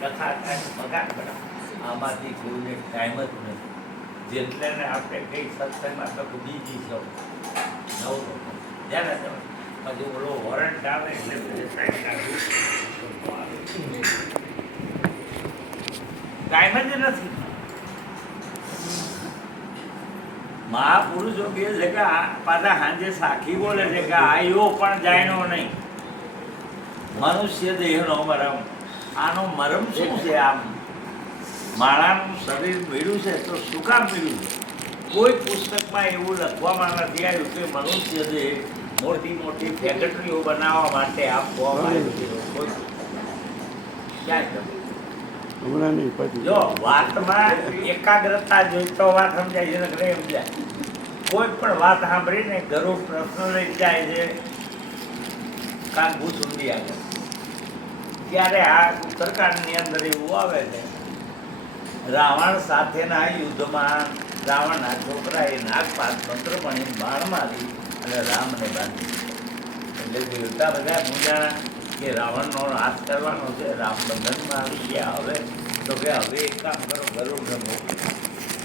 કથા થાય મકાન બનાવ આમાંથી કોઈને ટાઈમ જ નથી જેટલે ને આપણે કઈ સત્સંગમાં તો બીજી છો નવું જ્યારે તમે પછી ઓલો વોરંટ આવે એટલે ટાઈમ જ નથી. મહાપુરુષો કહે છે કે પાછા સાંજે સાખી બોલે છે કે આયો પણ જાણ્યો નહીં મનુષ્ય દેહનો મરમ. આનો મરમ શું છે? આમ માણાનું શરીર મળ્યું છે તો શું કામ મળ્યું છે? કોઈ પુસ્તકમાં એવું લખવામાં નથી આવ્યું કે મનુષ્ય દેહ મોટી મોટી ફેક્ટરીઓ બનાવવા માટે આપવામાં આવ્યું છે. કોઈ ક્યાંય જો વાતમાં એકાગ્રતા જોઈ તો વાત સમજાય છે ને સમજાય. કોઈ પણ વાત સાંભળીને ગરુડ પ્રશ્ન લઈ જાય છે કાંક ભૂસુંડી આગળ ત્યારે આ ઉત્તરકાંડની અંદર એવું આવે છે રાવણ સાથેના યુદ્ધમાં રાવણના છોકરાએ નાગપાત મંત્રમણી બાણ મારી અને રામને બાંધી. એટલે દેવતા બધા મૂંઝાણા કે રાવણનો નાશ કરવાનો છે, રામ બંધનમાં આવી ગયા. હવે તો કે હવે એક કામ કરો,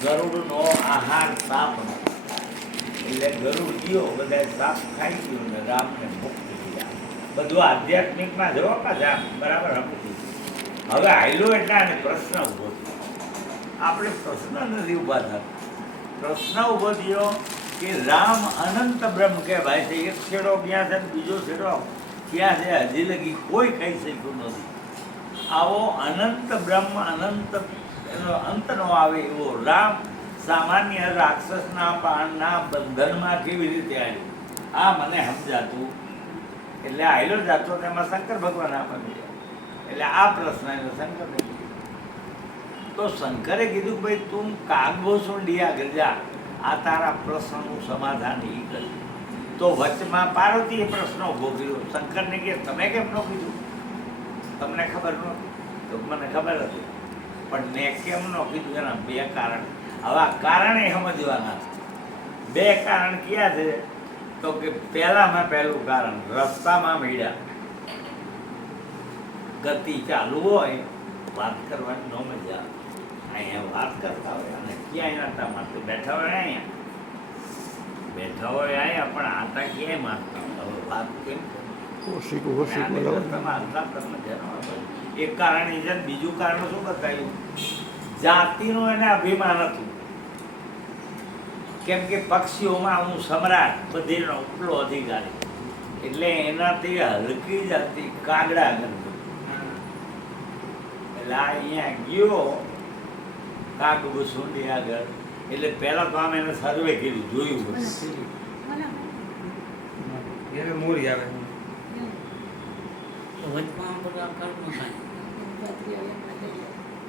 ગરુડનો આહાર સાપ એટલે ગરુડ ગયો બધા સાપ ખાઈ ગયો ને રામને મુક્ત થયા. બધું આધ્યાત્મિકમાં જવા પાછા બરાબર સમજી. હવે આયલો એટલે આને પ્રશ્ન ઊભો થયો. આપણે પ્રશ્ન નથી ઊભા થતા. પ્રશ્ન ઊભો થયો કે રામ અનંત બ્રહ્મ કહેવાય છે. એક છેડો ક્યાં છે બીજો છેડો ક્યાં છે હજી લગી કોઈ કહી શક્યું નથી. આવો અનંત બ્રહ્મ અનંત એનો અંત નો આવે એવો રામ સામાન્ય રાક્ષસના બાણના બંધનમાં કેવી રીતે આવ્યો આ મને સમજાતું. એટલે આયલો જાતો તેમાં શંકર ભગવાન આપી એટલે આ પ્રશ્ન એનો શંકરને કીધું. તો શંકરે કીધું ભાઈ તું કાગભૂષુંડી આગળ જા, આ તારા પ્રશ્નનું સમાધાન એ કર્યું. તો વચમાં પાર્વતીએ પ્રશ્ન ઉભો કર્યો. શંકરને કે તમે કેમ ન કીધું? તમને ખબર નહોતી? તો મને ખબર હતી પણ મેં કેમ ન કીધું? એના બે કારણ. હવે આ કારણે સમજવાના. બે કારણ ક્યાં છે? તો કે પહેલામાં પહેલું કારણ રસ્તામાં મળ્યા. ગતિ ચાલુ હોય વાત કરવાની ન મજા આવે. અહીંયા વાત કરતા હોય અને ક્યાંય આટા મારતા બેઠા હોય અહીંયા પણ આટા ક્યાંય મારતા હોય. હવે વાત કેમ એક કારણ એ છે. બીજું કારણ શું બતાવ્યું? જાતિનું એને અભિમાન હતું. કેમ કે પક્ષીઓમાં હું સમ્રાટ બધીનો ઉપલો અધિકારી એટલે એનાથી હલકી જાતિ કાગડા ગણતો. એટલે આ અહીંયા ગયો કાગભૂષુંડી આગળ એટલે પહેલા તો આમ એને સર્વે કર્યું, જોયું મોરી આવે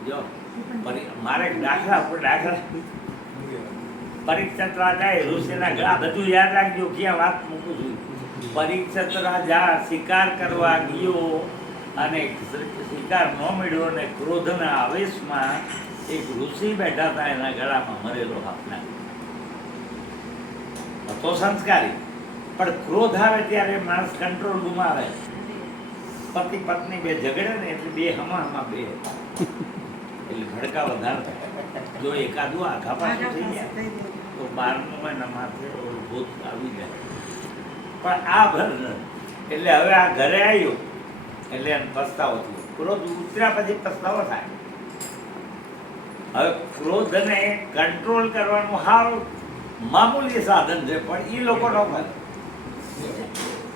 જો મારે દાખલા પરીક્ષિત રાજા ઋષિના ગળા બધું યાદ રાખજો. ક્યાં વાત મૂકું છું? પરીક્ષિત રાજા શિકાર કરવા ગયો અને શિકાર ન મળ્યો અને ક્રોધના આવેશમાં એક ઋષિ બેઠા હતા એના ગળામાં મરેલો હાથના તો સંસ્કારી. પણ ક્રોધ આવે ત્યારે માણસ કંટ્રોલ ગુમાવે. પતિ પત્ની બે ઝઘડે ને એટલે બે હમા બે એટલે ભડકા વધારે. જો એકાદું આઘા પાછું થઈ જાય તો 12મા મહિના માથે ભૂત આવી જાય. પણ આ ભર એટલે હવે આ ઘરે આવ્યો એટલે એને પસ્તાવો થયો. ક્રોધ ઉતર્યા પછી પસ્તાવો થાય. હવે ક્રોધને કંટ્રોલ કરવાનું હાવ મામૂલી સાધન છે પણ એ લોકો ન કરે.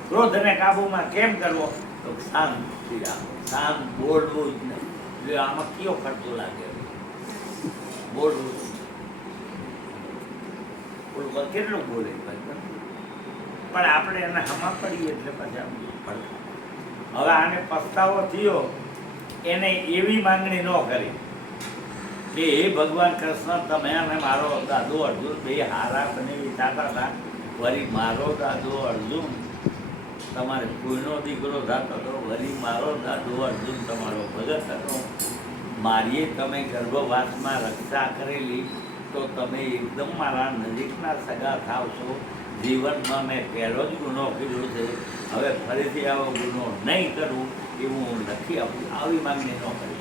ક્રોધને કાબુમાં કેમ કરવો? તો શાંતિ રાખો. શાંત બોલવું જ નહીં. એટલે આમાં કયો ખર્ચો લાગે? બોલવું કેટલું બોલે પણ આપણે એને હમા પડીએ એટલે પછી હવે આને પસ્તાવો થયો. એને એવી માંગણી ન કરી કે હે ભગવાન કૃષ્ણ તમે અને મારો દાદો અર્જુન બે હારા બને વિચારતા હતા. વળી મારો દાદો અર્જુન તમારે કોઈનો દીકરો થતો હતો, વળી મારો દાદો અર્જુન તમારો ભગત હતો. મારીએ તમે ગર્ભવાસમાં રક્ષા કરેલી તો તમે એકદમ મારા નજીકના સગા થાવશો. જીવનમાં મેં પહેલો જ ગુનો કર્યો છે. હવે ફરીથી આવો ગુનો નહીં કરું એવું હું લખી આપું. આવી માંગણી ન કરી.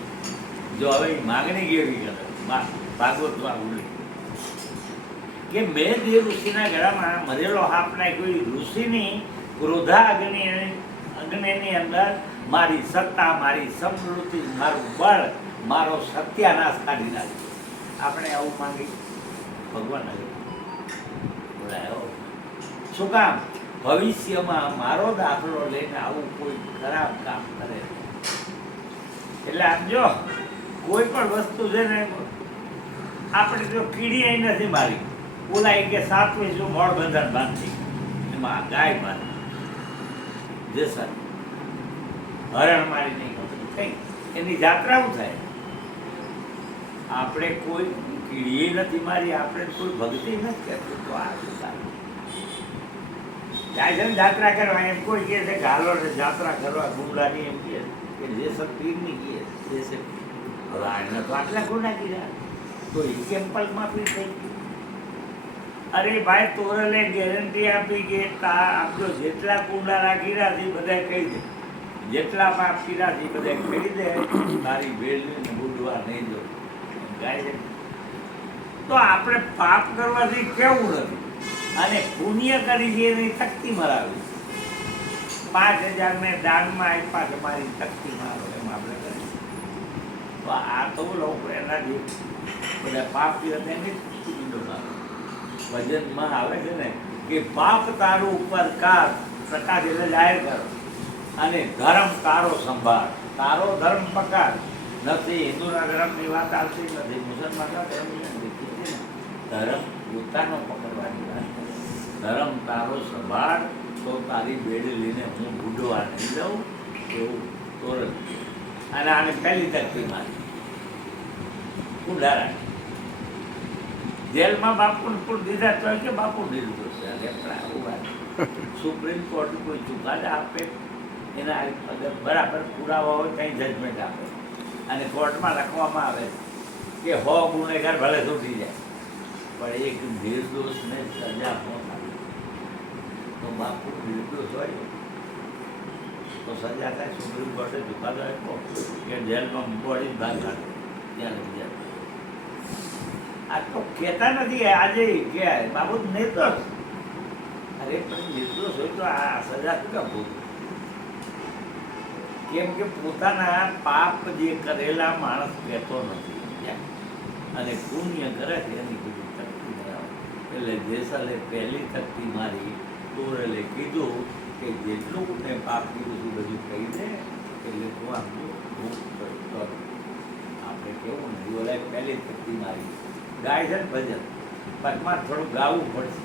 જો હવે ઈ માગણી કેવી કરે ભાગવતમાં ઉલ્લેખ કે મેં જે ઋષિના ગળામાં મરેલો હાપ નાખ્યો એ ઋષિની ક્રોધા અગ્નિની અંદર મારી સત્તા, મારી સમૃદ્ધિ, મારું બળ, મારો સત્યાનાશ કાઢી નાખ્યો. આપણે આવું માંગી ભગવાન બોલાયો શું કામ? ભવિષ્યમાં મારો દાખલો લઈને આવું કોઈ ખરાબ કામ કરે. એટલે આમ જો કોઈ પણ વસ્તુ છે ને આપણે જો કીડી અહીં નથી મારી, ઓલા કે 7 વીસું મોડ બંધન બાંધી એમાં ગાય મારી જે સર હરણ મારી નહીં કઈ એની જાત્રાઓ થાય. આપણે કોઈ કીડીએ નથી મારી, આપણે કોઈ ભક્તિ નથી કરતું. તો આ શું સારું જાય છે ને જાત્રા કરવા? એમ કોઈ કહે છે ગાલો ને જાત્રા કરવા ગુંડાની, એમ કહે કે જે સર પીરની કહે જે છે. હવે આને તો આટલા ગુંડા કીધા તો એ કેમ પલમાં પી થઈ ગઈ? અરે ભાઈ તોરલે ગેરંટી આપી કે આપજો જેટલા કુંડા રાખી રહ્યા બધા કહી દે, જેટલા પાપ કર્યા છે બધા કહી દે, તારી ભેળને બુડવા નહીં જો ગાય છે. તો આપણે પાપ કરવાથી કેવું નથી અને પુણ્ય કરી છે એની શક્તિ મરાવી. 5000 ને દાનમાં આપ્યા છે મારી શક્તિ મારો એમ આપણે કરી. તો આ તો લોકો એના જે બધા પાપ કર્યા એની ભજનમાં આવે છે ને કે પાપ તારું ઉપર કાર પ્રકાશ એટલે જાહેર કરો અને ધર્મ તારો સંભાળ. તારો ધર્મ પકડ નથી. હિન્દુના ધર્મની વાત આવતી નથી, મુસલમાનના ધર્મની નથી. ધર્મ પોતાનો પકડવાની વાત. ધર્મ તારો સંભાળ તો તારી બેડી લઈને હું બુડવા નહીં દઉં એવું તોરણ. અને આને પહેલી તકતી મારી ઉડારા જેલમાં બાપુને પણ દીધા તો કે બાપુ દીધું છે. સુપ્રીમ કોર્ટ કોઈ ચુકાદા આપે એના બરાબર પુરાવા હોય કંઈ જજમેન્ટ આપે અને કોર્ટમાં લખવામાં આવે કે 100 ગુનેગાર ભલે છૂટી જાય પણ એક નિર્દોષને સજા ન થાય. તો બાપુ નિર્દોષ હોય તો સજા થાય. સુપ્રીમ કોર્ટે ચુકાદો આપ્યો કે જેલમાં બોડી બહાર કાઢે ત્યાં લઈ જાય. આ તો કહેતા નથી આજે કે બાબુ નિર્દોષ. અરે પણ નિર્દોષ હોય તો આ સજા શું કામ ભોગવે? કેમ કે પોતાના પાપ જે કરેલા માણસ કહેતો નથી અને પુણ્ય કરે છે એની બધી શક્તિ ધરાવે. એટલે જેસલે પહેલી શક્તિ મારી તોરેલે કીધું કે જેટલું મેં પાપ કર્યું હતું બધું કહી દે એટલે તું આમ મુક્ત કર. આપણે કેવું નથી બોલાય પહેલી શક્તિ મારી ગાય છે ને ભજન પગમાં થોડું ગાવું પડશે.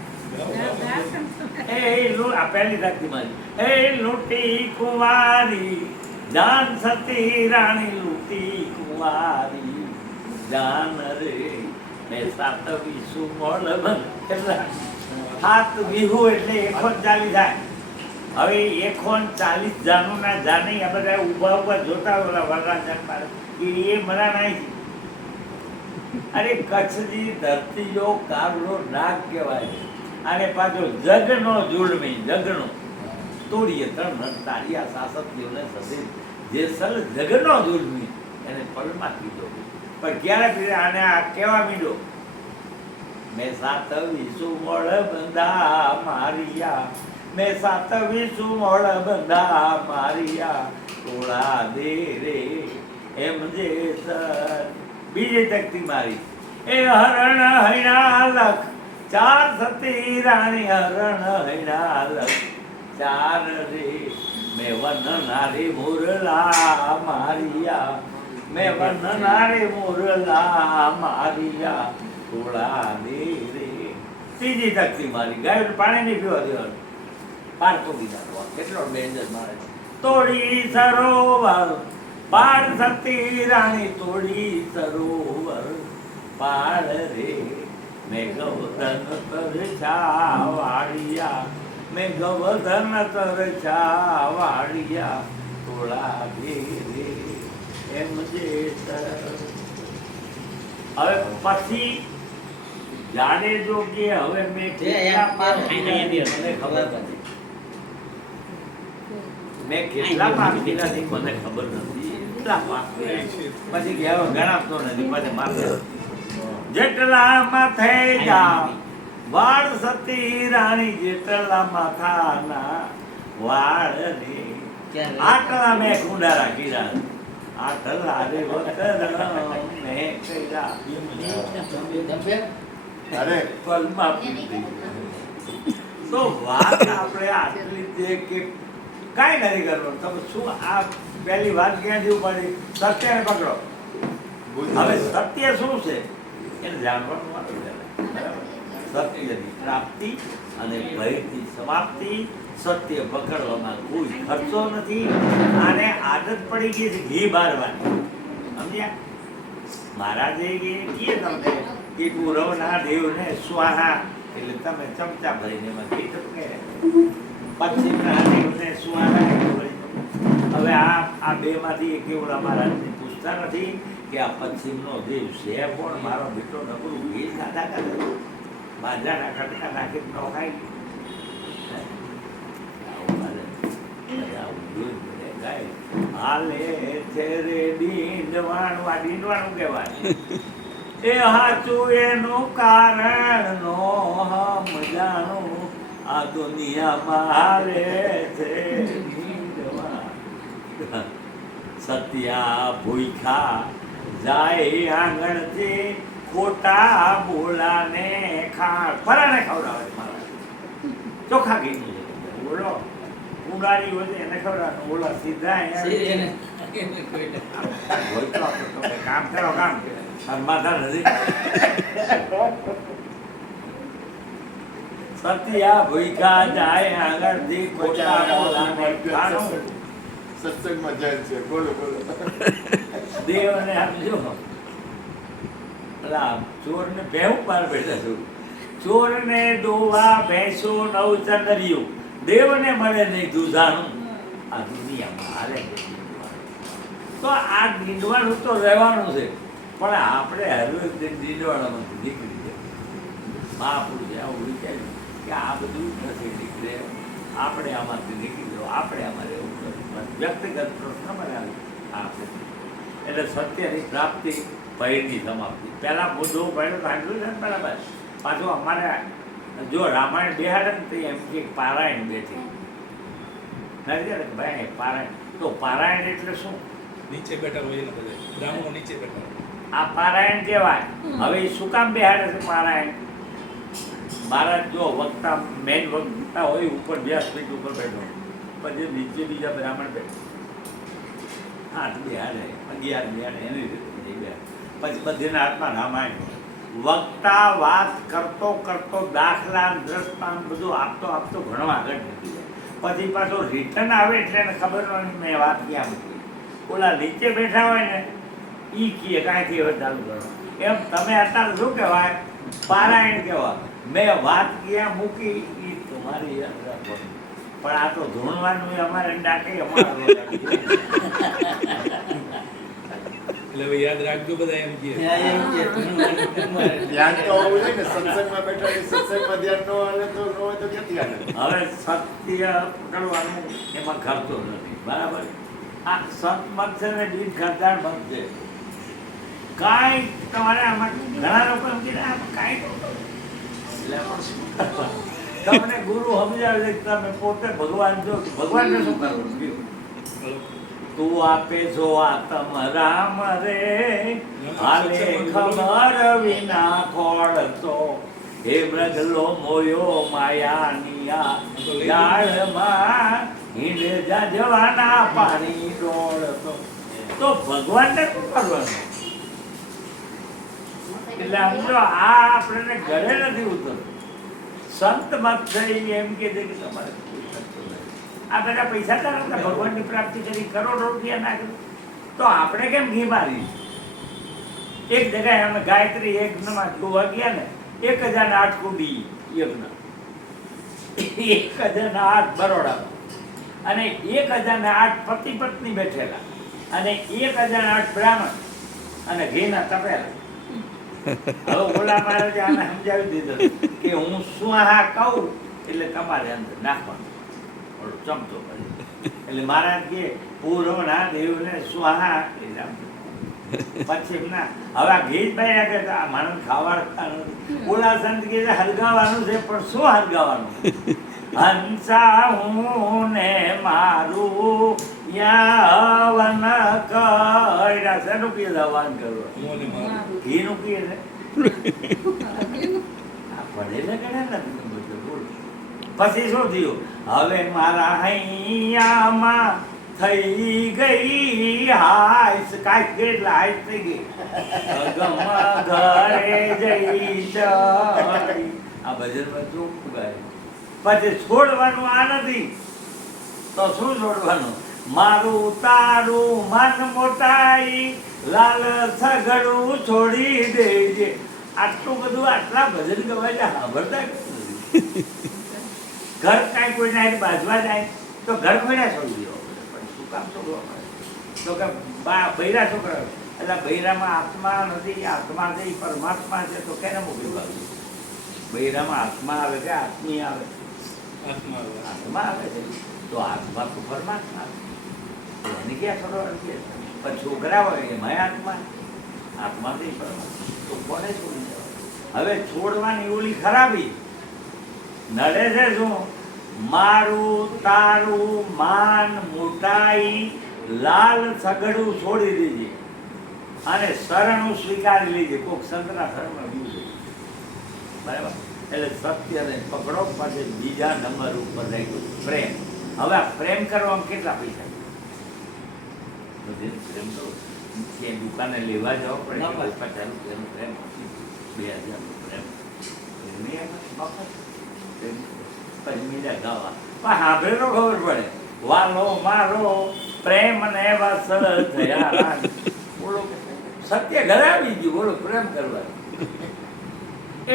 આ પહેલી શક્તિ મારી એ લૂંટી કુંવારી જાન સતી રાણી લૂંટી કુંવારી જાન રે એ 7 વીસું મોડ એટલે 7 વીહુ એટલે 140 થાય. હવે 140 જાનું ના જાની આ બધા ઉભા ઉભા જોતા ઓલા વરરાજન પાડે એ મરા નહીં. અરે કચ્છની ધરતીઓ કારનો નાગ કહેવાય છે. અને પાછો જગનો જુલમી જગનો તોડીએ 3 તાળિયા શાસકીઓને સદી જેસલ જગનો જુલમી એને પલમાં કીધો. પણ ક્યારે પીડે આને આ કેવા મીડો મેં 7 વીસું મોડ બંધા મારિયા મેં 7 વીસું મોડ બંધા મારિયા તોડા દે રે એમ જે સર. બીજી તકતી મારી એ હરણ હૈણા લખ 4 સતી રાણી હરણ હૈણા લખ 4 રે મેં વન નારી મુરલા મારિયા મેં વન નારી મુરલા મારિયા થોડા દે રે. ત્રીજી તકતી મારી ગાય પાણી નહીં પીવા દેવાનું પાર તોડી નાખવા. કેટલો ડેન્જર મારે. તોડી સરોવર પાર સતી રાણી તોડી સરોવર પાર રે મેં ગૌધન તરછા વાળિયા મેં ગૌધન તરછા વાળિયા તોડા દે રે એમ જે. હવે પછી જાડેજો કે હવે મેં કેટલા પાપ કર્યા મને ખબર નથી. મેં કેટલા પાપ કર્યા મને ખબર નથી. કેટલા માપે પછી કે હવે ગણાવતો નથી પછી માપે જેટલા માથે જા વાળ સતી રાણી જેટલા માથાના વાળ ને આટલા મેં કુંડા રાખી રહ્યા આટલા રે વખર મેં કર્યા અરે પલમાં પૂરી. તો વાત આપણે આટલી છે કે કાંઈ નથી કરવાનું. તમે શું આ પહેલી વાત ક્યાંથી ઉપાડી? સત્યને પકડો. હવે સત્ય શું છે એને જાણવાનું મારું છે. બરાબર? સત્યની પ્રાપ્તિ અને ભયની સમાપ્તિ. સત્ય પકડવામાં કોઈ ખર્ચો નથી. આને આદત પડી ગઈ છે ઘી બારવાની. સમજ્યા? મહારાજે કીએ તમને કે પૂરવના દેવને સ્વાહા એટલે તમે ચમચા ભરીને એમાં ઘી ટપકે. પશ્ચિમના દેવને સ્વાહા એટલે ભરી. હવે આ બેમાંથી એક એવું મહારાજને પૂછતા નથી કે આ પશ્ચિમનો દેવ છે પણ મારો બેટો નબળું ઘી ખાધા કરે બાજરાના કટકા નાખીને ન ખાય. હાલે છે રે દીંડવાણું. આ દીંડવાણું કહેવાય. એ હાચું એનું કારણ નો સમજાણું. આ દુનિયામાં હાલે છે દીંડવાણ. સત્યા ભૂખા જાય આંગણથી ખોટા બોલાને ખાણ ફરાને ખવડાવે મારા ચોખા ઘીનું બોલો ઉડાડી હોય એને ખવડાવવાનું. બોલો સીધા કામ કરો કામ માથા નથી. સત્યા ભૂખા જાય આંગણથી ખોટા બોલાને ખાણું. સત્સંગમાં જાય છે. બોલો બોલો. દેવને આપજો પેલા ચોરને ભેહું પાર બેઠા છું. ચોરને દોવા ભેંસો નવ ચંદરિયું દેવને મળે નહીં દૂધાનું. આ દુનિયામાં હાલે છે. તો આ દીંડવાનું તો રહેવાનું છે પણ આપણે હરવે દીંડવાડામાંથી નીકળી જાય. મહાપુરુષે આવું વિચાર્યું કે આ બધું નથી નીકળે. આપણે આમાંથી નીકળી જાઓ. આપણે આમાં રહેવું પડે. વ્યક્તિગત પ્રશ્ન બનાવે આપણે. એટલે સત્યની પ્રાપ્તિ ભયની સમાપ્તિ. પહેલા મુદ્દો ભયનો સાંભળ્યું છે ને બરાબર. પાછું અમારે જો રામાયણ બેહાડે ને તો એમ કે પારાયણ બેઠી નથી ને ભાઈ પારાયણ. તો પારાયણ એટલે શું? નીચે બેઠા હોય ને બધા બ્રાહ્મણો નીચે બેઠા હોય. આ પારાયણ કહેવાય. હવે એ શું કામ બેહાડે છે પારાયણ? મહારાજ જો વક્તા મેન વક્તા હોય ઉપર વ્યાસપીઠ ઉપર બેઠો પછી નીચે બીજા બ્રાહ્મણ બેઠો હાથ બેહાડે 11 બેહાડે એની રીતે પછી બધીના હાથમાં રામાયણ. વક્તા વાત કરતો કરતો દાખલા દ્રષ્ટાંત બધું આપતો ઘણો આગળ નીકળી જાય. પછી પાછો રિટર્ન આવે એટલે એને ખબર નથી મેં વાત ક્યાં મૂકી. ઓલા નીચે બેઠા હોય ને ઈ કીએ કાંઈથી હવે ચાલુ કરો. એમ તમે અત્યારે શું કહેવાય? પારાયણ કહેવાય. મેં વાત ક્યાં મૂકી એ તમારી યાદ રાખવાની. પણ આ તો ધૂણવાનું અમારે ડાકે અમારે એટલે હવે યાદ રાખજો બધા એમ કહે. ધ્યાન તો હોવું જોઈએ ને. સત્સંગમાં બેઠા હોય, સત્સંગમાં ધ્યાન ન આવે તો ન હોય તો ક્યાંથી આવે? હવે સત્ય પકડવાનું એમાં ખર્ચો નથી. બરાબર? આ સતમત છે ને બીજ ખર્ચાળ મત છે. કાંઈ તમારે આમાં ઘણા લોકો એમ કે આમાં કાંઈ નહોતું. એટલે પણ શું કરવાનું? તમને ગુરુ સમજાવે છે કે તમે પોતે ભગવાન છો. ભગવાનને શું કરવું? તું આપે છો આતમ રામ રે હાલે ખબર વિના ખોળતો હે મૃગલો મોયો માયાનિયા જાળમાં હિંડે જવાના પાણી ડોળતો. તો ભગવાનને શું કરવાનું? એટલે સમજો આ આપણને ગળે નથી ઉતરતું. સંત મત થઈ એમ કે છે કે તમારે કોઈ ખર્ચો નથી. આ બધા પૈસા તારા ભગવાનની પ્રાપ્તિ કરી કરોડો રૂપિયા નાખ્યું તો આપણે કેમ ઘી મારી? એક જગ્યાએ અમે ગાયત્રી યજ્ઞમાં જોવા ગયા ને 1008 કુંડી યજ્ઞ 1008 બરોડામાં અને 1008 પતિ પત્ની બેઠેલા અને 1008 બ્રાહ્મણ અને ઘીના તપેલા. હવે ઓલા મહારાજે આને સમજાવી દીધું કે હું સ્વાહા કહું એટલે તમારે અંદર નાખવાનું ચમચો કરી એટલે મહારાજ કે પૂર્વના દેવને સ્વાહા એ રામ. પછી એમના હવે આ ગીત ભાઈ આગળ તો આ માણસ ખાવાનું ઓલા સંત કે છે હરગાવાનું છે પણ શું હરગાવાનું? હંસા હું ને મારું યાવન કઈરા શેનું પીએ હવાન કરવા મોને મારું. ઘીનું પીએ છે આ પડેલે ગણ્યા નથી બધું બોલ. પછી શું થયું? હવે મારા હૈયામાં થઈ ગઈ હાઈસ કાંઈક ગઈ એટલે હાઈસ થઈ ગઈ ગમ ઘરે જઈ ચડી. આ ભજનમાં શું ગાય? પછી છોડવાનું આ નથી તો શું છોડવાનું? મારું તારું મન મોટાઈ લાલ સગડું છોડી દેજે. આટલું બધું આટલા ભજન ગવાય છે સાંભળતા કેમ નથી? ઘર કાંઈ કોઈ ના બાજવા જાય તો ઘર કોઈને છોડી દેવા પડે. પણ શું કામ છોડવા પડે? તો કે બૈરા છોકરા એટલે બૈરામાં આત્મા નથી, આત્મા છે એ પરમાત્મા છે તો કેને મોકલી બાજુ? બૈરામાં આત્મા આવે કે આત્મી આવે? આત્મા આવે. આત્મા આવે છે તો આત્મા તો પરમાત્મા છે. એને ક્યાં છોડવાનું કે? પણ છોકરા હોય એમાં આત્મા, આત્માથી પરમાત્મા તો કોને છોડી દેવા? હવે છોડવાની ઓલી ખરાબી નડે છે શું? મારું તારું માન મોટાઈ લાલ સગડું છોડી દેજે અને શરણું સ્વીકારી લેજે. કોક સંતના શરણમાં બીજું છે. બરાબર? એટલે સત્યને પકડો. પછી બીજા નંબર ઉપર રહી ગયું પ્રેમ. હવે આ પ્રેમ કરવામાં કેટલા પૈસા? પ્રેમ કરો કે દુકાને લેવા જાવ પડે 50 રૂપિયાનો પ્રેમ, 2000 નો પ્રેમ નહીં મફત. પછી બીજા ગાવા પણ સાંભળે તો ખબર પડે. વાલો મારો પ્રેમ ને વસલ થયા રાજ. બોલો સત્ય ઘરે આવી ગયું. બોલો પ્રેમ કરવા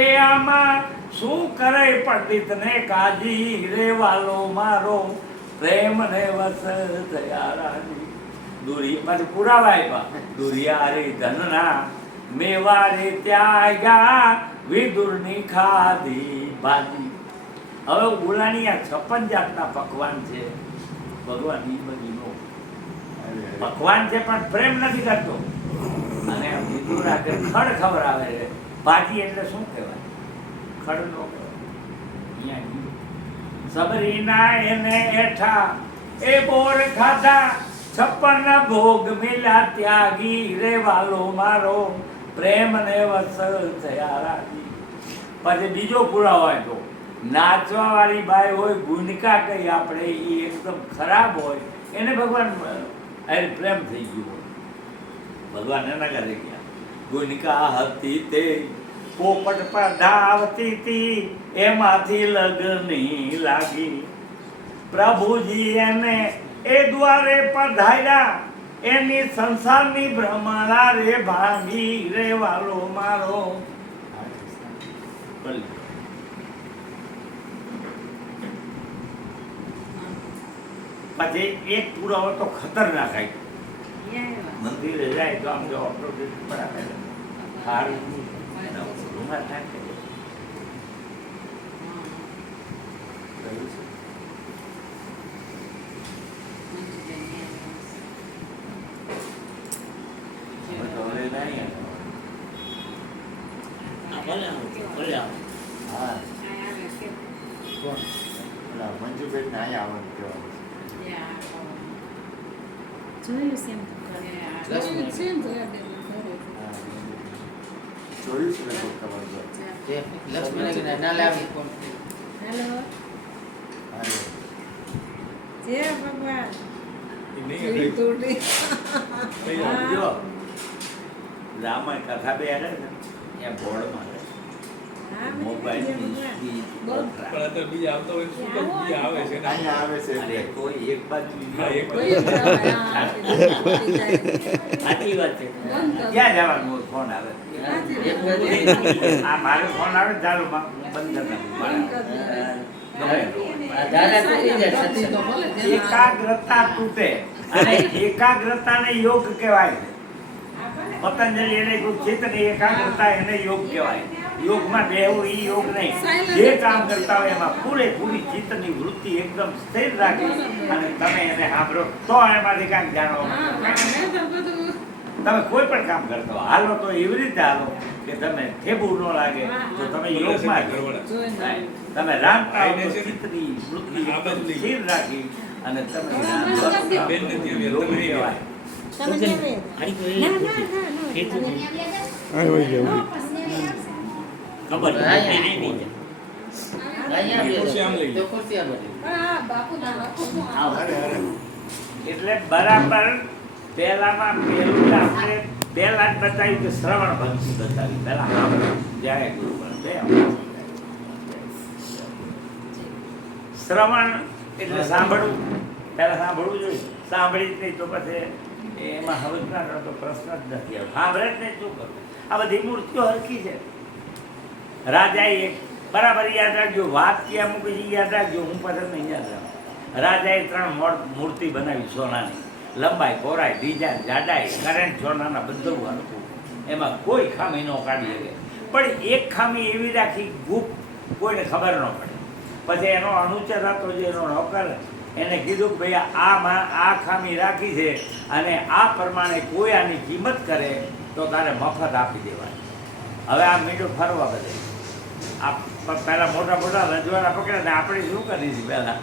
એ આમાં શું કરે પંડિત ને કાજી રે વાલો મારો પ્રેમ ને વસલ થયા રાજી. દુરી પાછું પુરાવા આપ્યા. દુરિયા રે ધનના મેવા રે ત્યાગા વિદુરની ખાધી ભાજી. હવે ઓલાની આ 56 જાતના પકવાન છે. ભગવાન ઈ બધીનો પકવાન છે પણ પ્રેમ નથી કરતો. અને વિદુર આગળ ખડ ખબર આવે છે. ભાજી એટલે શું કહેવાય? ખડ નો કહેવાય. સબરીના એને એઠા એ બોર ખાધા 56 ભોગ મેલા ત્યાગી રે વાલો મારો પ્રેમ ને વસલ થયા રાજી. પછી બીજો પુરાવો આપ્યો. નાચવા વાળી બાઈ હોય ગુણકા કઈ આપણે એ એકદમ ખરાબ હોય એને ભગવાન પ્રેમ થઈ ગયો હોય. ભગવાન એના ઘરે ગયા. ગુણકા હતી તે પોપટ પધાવતી હતી એમાંથી લગ્ની લાગી. પ્રભુજી એને એ દ્વારે પધાર્યા એની સંસારની ભ્રમણા રે ભાંગી રે વાલો મારો. પછી એક પુરાવો તો ખતરનાક આવી. મંદિરે જાય તો આમ જો આપણો બરાબર સારું રૂમાલ નાખે. હા મંજુબેન ને અહીંયા આવવાનું કહેવાનું. જોયું છે એમ તો કરે. જોયું છે ને તો યાદ આવ્યું ઘરે. જોયું છે ને તો ખબર છે. હેલો હાલો. જય ભગવાન. એ નહીં જોયું એટલે તો નહીં. તૈયાર. જો રામાયણ કથા બે આવે ને ત્યાં બોર્ડમાં હા, મને મોબાઈલની જય સ્પીડ ભગવાન. પણ અત્યારે બીજા આવતા હોય શું કરે? બીજા આવે છે ને. અહીંયા આવે છે અરે એટલે. કોઈ એક બાજુ હા, એક કોઈ એક જવાય, હા, આપી દે. સાચી વાત છે. બંધ કરો. ક્યાં જવાનું હોય? ફોન આવે આ મારો ફોન આવે ને ચાલો બંધ કરી નાખું. એકાગ્રતા તૂટે અને એકાગ્રતાને યોગ કહેવાય. પતંજલિ એને ચિત્તની એકાગ્રતા એને યોગ કહેવાય. યોગમાં બેહવું એ યોગ નહીં. જે કામ કરતા હોય એમાં પૂરેપૂરી ચિત્તની વૃત્તિ એકદમ સ્થિર રાખી અને તમે એને સાંભળો તો એમાંથી કાંઈક જાણવા હા, મળે. હા, મેં તો બધું તમે કોઈ પણ કામ કરતા હો હાલો તો એવી રીતે હાલો કે તમે ઠેબુ ન લાગે તો તમે યોગમાં જ રહો. જોઈને તમે રામતા હો તો ચિત્તની વૃત્તિ એકદમ સ્થિર રાખી અને તમે બેન નથી આવી, યોગ તમે કહેવાય. તમે કેવી? ના, ના, ખબર ખુરશી આમ લઈ લો. હા, બાપુ ના બાપુ હું આવું. અરે અરે એટલે બરાબર પહેલામાં પહેલું જ આપણે પહેલા જ બતાવ્યું કે શ્રવણ ભક્તિ બતાવી પહેલા સાંભળો. જય ગુરુ શ્રવણ એટલે સાંભળવું પહેલા સાંભળવું જોઈએ. સાંભળી જ નહીં તો પછી એમાં સમજવાનો તો પ્રશ્ન જ નથી આવતો. સાંભળે જ નહીં શું કરવું? આ બધી મૂર્તિઓ હરખી છે. રાજાએ બરાબર યાદ રાખજો, વાત ક્યાં મૂકી છે યાદ રાખજો, હું પસંદ નહીં યાદ રાખું. રાજાએ 3 મૂર્તિ બનાવી સોનાની, લંબાઈ, પહોળાઈ, ડિઝાઇન, જાડાઈ, કરંટ સોનાના બધું હરખું, એમાં કોઈ ખામી ન કાઢી શકે. પણ એક ખામી એવી રાખી ગુપ્ત, કોઈને ખબર ન પડે. પછી એનો અનુચર હતો જે એનો નોકર, એને કીધું કે ભાઈ આમાં આ ખામી રાખી છે અને આ પ્રમાણે કોઈ આની કિંમત કરે તો તારે મફત આપી દેવાય. હવે આ મીઠું ફરવા બધે આ પહેલાં મોટા મોટા રજવાડા પકડે ને આપણે શું કરી છે પહેલાં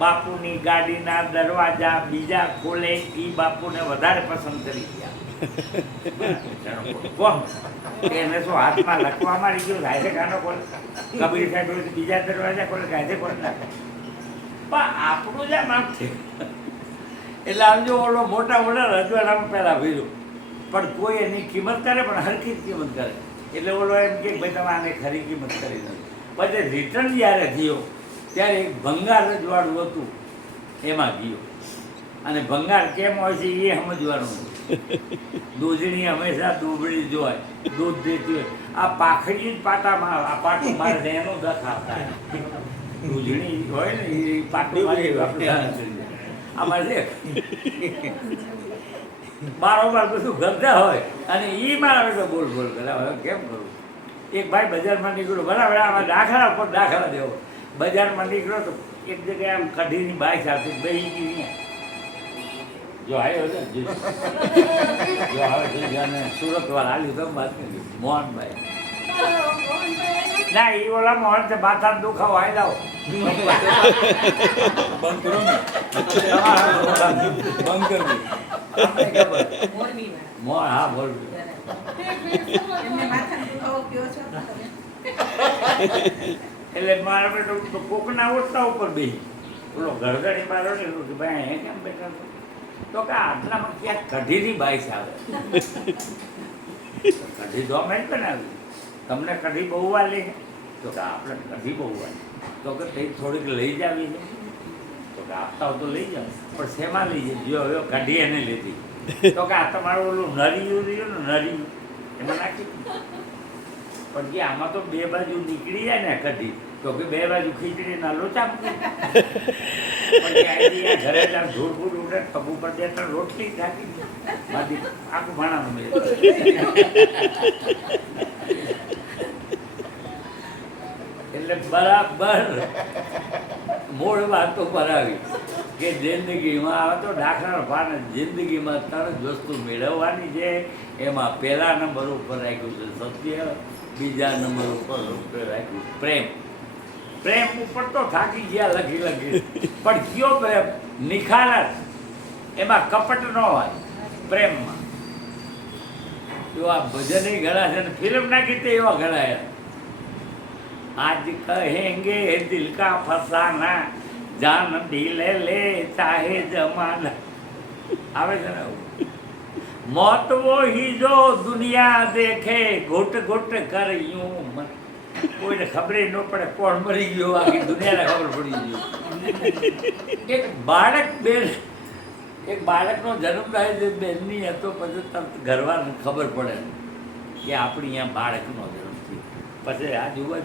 બાપુની ગાડીના દરવાજા બીજા ખોલે એ બાપુને વધારે પસંદ કરી ગયા. એને શું હાથમાં લખવા મારી ગયું ગાયે ગાનો ખોલે, કબીર સાહેબ બીજા દરવાજા ખોલે, ગાયે ખોલે નાખે. પણ આપણું જ આમ છે. એટલે આમ જો ઓલો મોટા મોટા રજવાડામાં પહેલાં ભીરું પણ કોઈ એની કિંમત કરે પણ હરખી જ કિંમત કરે. એટલે ઓલો એમ કે ભાઈ તમે આને ખરી કિંમત કરી નથી. પછી રિટર્ન જ્યારે થયો ત્યારે એક ભંગાર રજવાડું હતું એમાં ગયો અને ભંગાર કેમ હોય છે એ સમજવાનું. દૂધણી હંમેશા દૂબળી જ હોય, દૂધ દેતી હોય. આ પાખડી જ પાટામાં આ પાટું મારે છે એનો દખ આવતા દૂધણી હોય ને એ પાટું મારે આમાં છે બારોબાર બધું ગરદા હોય અને એ મારા તો બોલ બોલ કરે. હવે કેમ કરું? એક ભાઈ બજારમાં નીકળ્યો, બરાબર આમાં દાખલા ઉપર દાખલા દેવો. બજારમાં નીકળ્યો તો એક જગ્યાએ આમ કઢીની બાઈક આવતી બેસી ગઈ. જો આવ્યો છે જો આવે છે અને સુરત વાળા આવ્યું તો વાત કરી મોહનભાઈ ના એ ઓલા મોહન છે માથા દુખાવો આવી જાઓ બંધ કરો ને, બંધ કરી દો. મોહન હા બોલ. એટલે મારા બેટો કોકના ઓછા ઉપર બેસી ઓલો ગરગડી મારો ને કે ભાઈ હે કેમ બેઠા છો? તો કે આટલામાં ક્યાંક કઢીની બાઈસ આવે. કઢી તો અમે જ બનાવી. તમને કઢી બહુ વાલી? તો કે આપણે કઢી બહુ વાલી. તો કે તે થોડીક લઈ જ આવી છે. તો કે આપતા હોય તો લઈ જાવ, પણ શેમાં લઈ જાય? જો હવે કઢી એને લીધી. તો કે આ તમારું ઓલું નરિયું રહ્યું ને નરિયું એમાં નાખી. પણ કે આમાં તો 2 બાજુ નીકળી જાય ને કઢી. તો કે 2 બાજુ ખીચડીના લોચા મૂકી. પણ કે આઈ ઘરે જ ધૂળ ફૂડ ઉડે, ખભું પર 2-3 રોટલી નાખી બાકી આખું ભાણાનું મેં. એટલે બરાબર મૂળ વાતો પર આવી કે જિંદગીમાં આવે તો દાખલા ભાન જિંદગીમાં 3 જ વસ્તુ મેળવવાની છે. એમાં પહેલા નંબર ઉપર રાખ્યું છે સત્ય, બીજા નંબર ઉપર રાખ્યું પ્રેમ. પ્રેમ ઉપર તો થાકી ગયા લખી લખી, પણ કયો પ્રેમ? નિખાલસ, એમાં કપટ ન હોય પ્રેમમાં. જો આ ભજન ઘણા છે ને ફિલ્મ નાખી તે એવા ઘણા. आज कहेंगे दिल का फसाना जान दिल ले चाहे जमाना. આવે છે ને मौत वो ही जो दुनिया देखे घुट घुट कर यूं मर. કોઈને ખબર ન પડે કોણ મરી ગયો, આખી દુનિયાને ખબર પડી ગયો. એક બાળકનો જન્મ થાય છે બેનની હતો, પછી તરત ઘરવાળાને ખબર પડે કે આપણી અહીંયા બાળકનો જન્મ થયો. પછી આ જોવા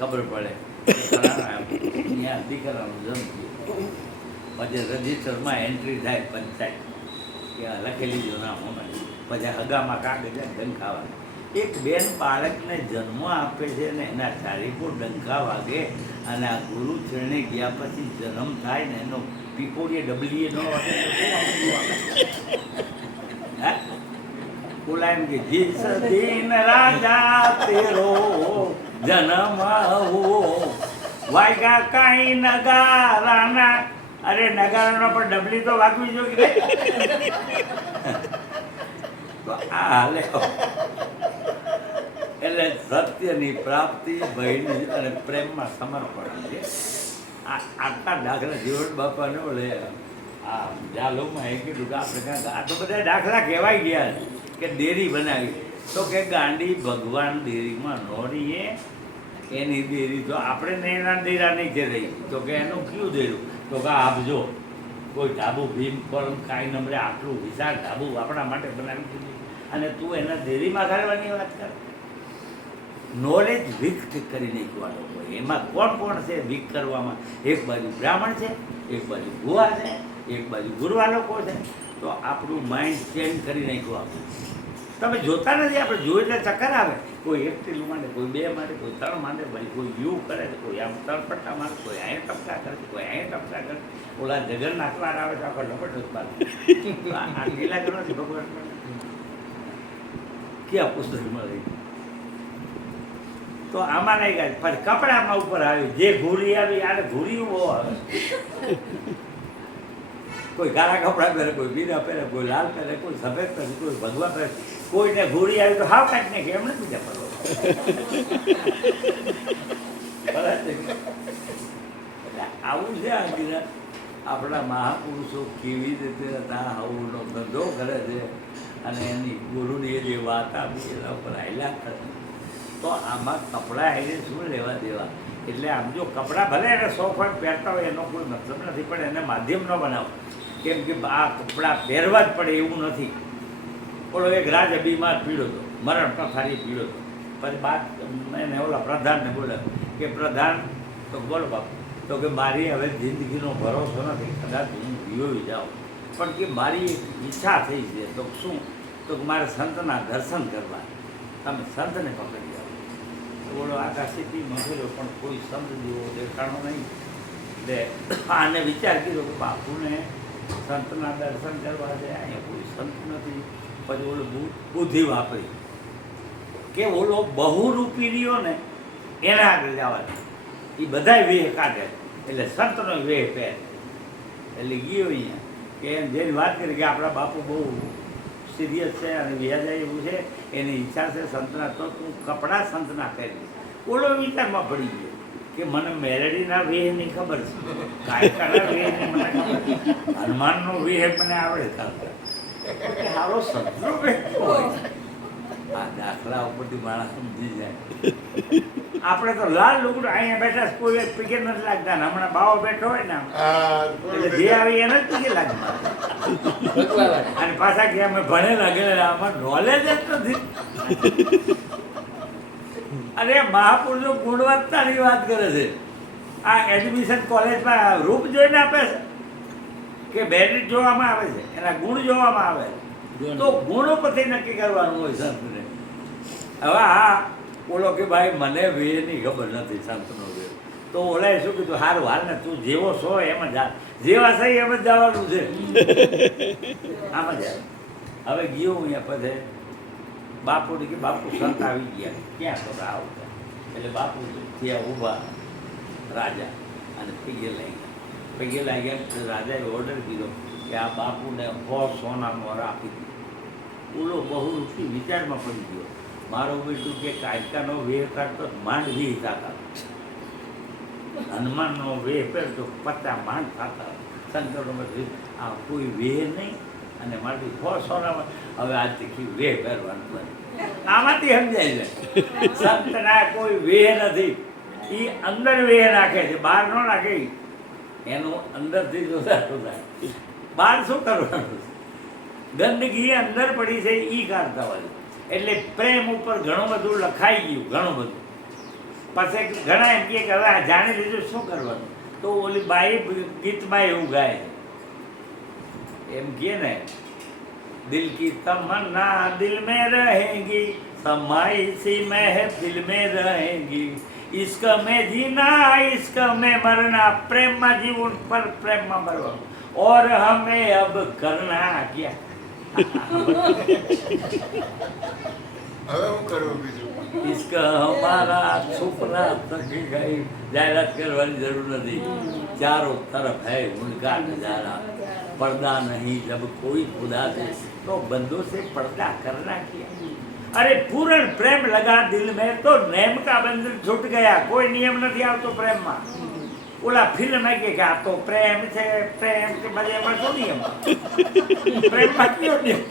ખબર પડે અહીંયા દીકરાનો જન્મ થયો. પછી રજિસ્ટરમાં એન્ટ્રી થાય પંચાયત કે લખેલી જો નામ હોમાં. પછી હગામાં કાગળ જાય ધન ખાવા એક બેન બાળકને જન્મ આપે છે ને એના ચારેકો ડંકા વાગે અને આ ગુરુ ચરણે ગયા પછી જન્મ થાય ને એનો પીકોડીએ ડબલીએ ન વાગે તો શું આનંદ આવે? હે? બોલા એમ કે જીસ દિન રાજા તેરો જન્મ હુઓ વાગ્યા કાંઈ નગારાના. અરે નગારાનો પણ ડબલી તો વાગવી જોઈએ કે નહીં? તો આ હાલે એટલે સત્યની પ્રાપ્તિ ભયની અને પ્રેમમાં સમર્પણ છે. આટલા દાખલા જીવન બાપાને ઓલે આ જાલોમાં એ કીધું કે આપણે કાંઈક આ તો બધા દાખલા કહેવાય ગયા કે ડેરી બનાવી તો કે ગાંડી ભગવાન ડેરીમાં ન રહીએ એની ડેરી તો આપણે ને એના ડેરા નહીં કે રહી તો કે એનું કયું ડેરું તો કે આપજો કોઈ ઢાબુ ભીમ પરમ કાંઈ નંબરે આટલું વિશાળ ઢાબુ આપણા માટે બનાવી દીધું અને તું એના ડેરીમાં ખાડવાની વાત કર. નોલેજ વીક કરી નાખવાનો હોય એમાં કોણ કોણ છે વીક કરવામાં? એક બાજુ બ્રાહ્મણ છે, એક બાજુ ભુવા છે, એક બાજુ ગુરવા લોકો છે. તો આપણું માઇન્ડ ચેન્જ કરી નાખ્યું આપણે. તમે જોતા નથી, આપણે જોઈ એટલે ચક્કર આવે. કોઈ એક ટીલું માંડે, કોઈ બે માંડે, કોઈ ત્રણ માંડે, ભાઈ કોઈ યુ કરે છે, કોઈ આમ તળપટ્ટા મારે, કોઈ અહીંયા ટપકા કરે, કોઈ અહીંયા ટપકા કરે. ઓલા જગન્નાથ વાર આવે તો આપણે લપટ જ પાડે. આ ઢીલા કરો છે ભગવાન ક્યાં પુસ્તકમાં રહી. તો આમાં નહીં ગાય પછી કપડામાં ઉપર આવી જે ઘૂરી આવી આને ઘૂરી બહુ આવે. કોઈ કાળા કપડાં પહેરે, કોઈ પીળા પહેરે, કોઈ લાલ પહેરે, કોઈ સફેદ પહેરે, કોઈ ભગવા પહેરે. કોઈને ઘૂરી આવી તો હાવ કાંઈક નહીં કે એમને બીજા પડો. આવું છે આ બીજા આપણા મહાપુરુષો કેવી રીતે હતા, હવનો ધંધો કરે છે અને એની ગુરુની જે વાત આપી એના ઉપર આયલા કરે. તો આમાં કપડાં એને શું લેવા દેવા? એટલે આમ જો કપડાં ભલે એને શોખ પહેરતા હોય એનો કોઈ મતલબ નથી, પણ એને માધ્યમ ન બનાવો. કેમ કે આ કપડાં પહેરવા જ પડે એવું નથી. ઓલો એક રાજ બીમાર પીડો હતો, મરણ પથારી પીડો હતો. પછી બાદ એને ઓલા પ્રધાનને બોલ્યા કે પ્રધાન તો બોલો બાપુ તો કે મારી હવે જિંદગીનો ભરોસો નથી, કદાચ હું જીવી જાઉં પણ કે મારી એક ઈચ્છા થઈ છે. તો શું? તો મારે સંતના દર્શન કરવા. તમે સંતને પકડી જાઓ. બોલો આખા સિટીમાં ગયો પણ કોઈ સંત જેવો દેખાણો નહીં. એટલે આને વિચાર કર્યો કે બાપુને સંતના દર્શન કરવા છે, અહીંયા કોઈ સંત નથી. પછી ઓલો બુદ્ધિ વાપરી કે ઓલો બહુરૂપી રહ્યો ને એના આગળ જવાનું. એ બધા વેહ કાઢે એટલે સંતનો વેહ પહેર. એટલે ગયો અહીંયા કે એમ જેની વાત કરી કે આપણા બાપુ બહુ સિરિયસ છે અને વ્યાજાય એવું છે, એની ઈચ્છા છે સંતના, તો તું કપડાં સંતના કરી. ઓલો વિચારમાં પડી ગયો કે મને મેલેડીના વેહની ખબર છે, કાયકાના વેહની મને ખબર છે, હનુમાનનો વેહ મને આવડે ચાલતા. સારો સંતનો વેહ હોય. આ દાખલા ઉપરથી માણસ સમજી જાય. આપણે તો લાલ લુગડું અહીંયા બેઠા કોઈ પીકે નથી લાગતા ને હમણાં બાવો બેઠો હોય ને એટલે જે આવી એને જ પીકે લાગતા. અને પાછા કે અમે ભણેલા ગયેલા આમાં નોલેજ જ નથી. અરે મહાપુરુષો ગુણવત્તાની વાત કરે છે. આ એડમિશન કોલેજમાં રૂપ જોઈને આપે છે કે મેરિટ જોવામાં આવે છે, એના ગુણ જોવામાં આવે છે. તો ગુણો પછી નક્કી કરવાનું હોય સંતને. હવે હા બોલો કે ભાઈ મને વેની ખબર નથી સંતનો વે. તો ઓલાએ શું કીધું, સારું હાલ ને તું જેવો છો એમ જ હાલ, જેવા સહી એમ જ જવાનું છે. આમ જ હવે ગયો અહીંયા પછી બાપુને કે બાપુ સંત આવી ગયા. ક્યાં તો આવું એટલે બાપુ ત્યાં ઊભા રાજા અને પગે લાગ્યા. પગે લાગ્યા રાજાએ ઓર્ડર કર્યો કે આ બાપુને 100 સોના મોર આપી દીધું. ઓલો બહુ રૂપી વિચારમાં પડી ગયો. મારો બેટું કે કાયકાનો વેહ કરતો માંડ 20 થતા, હનુમાનનો વેહ પહેરતો 50 માંડ થતા. શંકરનો આ કોઈ વેહ નહીં અને મારી 100 સોનામાં હવે આજથી વેહ પહેરવાનું બને. આમાંથી સમજાય જાય સંતના કોઈ વેહ નથી. એ અંદર વેહ નાખે છે, બહાર ન નાખે. એનું અંદરથી જોતા થાય. બહાર શું કરવાનું? ગંદકી અંદર પડી છે એ કાઢતા હોય. એટલે પ્રેમ ઉપર ઘણું બધું લખાઈ ગયું, ઘણું બધું. પછી ઘણા એમ કે હવે આ જાણી લીધું શું કરવાનું? તો ઓલી બાઈ ગીતમાં એવું ગાય છે, એમ કહે ને दिल की तमन्ना दिल में रहेगी, समाई सी महफिल में रहेगी, इश्क में जीना इश्क में मरना, प्रेम में जीवन पर प्रेम में मरना, और हमें अब करना क्या. હવે હું કરું બીજું? इश्क हमारा छुपना तक गई, जाहिरात करवानी जरूर नहीं, चारों तरफ है उनका नजारा, पर्दा नहीं जब कोई खुदा से, तो बंदों से पर्दा करना क्या. अरे पूर्ण प्रेम लगा दिल में तो नेम का बंधन छूट गया, कोई नियम नहीं आवतो प्रेम में. ओला फिल्म में के आ तो प्रेम છે પ્રેમ કે બધે એમાં શું નિયમ, પ્રેમ માં કયો નિયમ,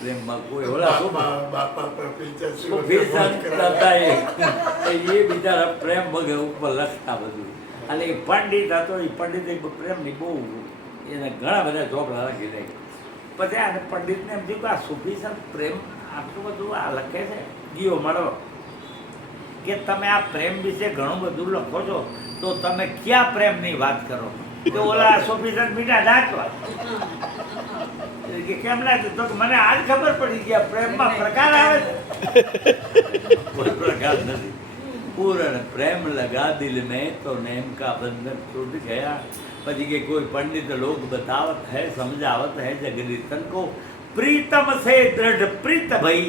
પ્રેમ માં કોઈ ઓલા શું બાપા પર પિક્ચર તો ભીષણ કરતા એ બિચારા પ્રેમ વગર ઉપર લખતા બધું. અને એ પંડિત હતો, એ પંડિત પ્રેમની બહુ એને ઘણા બધા ચોપડા લખી દે. પછી આને પંડિતને એમ થયું કે આ સુફી સંત પ્રેમ આટલું બધું આ લખે છે, ગયો મળો કે તમે આ પ્રેમ વિશે ઘણું બધું લખો છો, તો તમે ક્યાં પ્રેમની વાત કરો? તો ઓલા સુફી સંત મીઠા દાંતવા કે કેમ લાગે, તો મને આજ ખબર પડી કે પ્રેમમાં પ્રકાર આવે છે. કોઈ પ્રકાર નથી, पूर्ण प्रेम लगा दिल में तो नेम का बंधन टूट गया. પછી કે કોઈ પંડિત લોग बतावत है समझावत है जगदीतन को, प्रीतम से दृढ़ प्रीत भई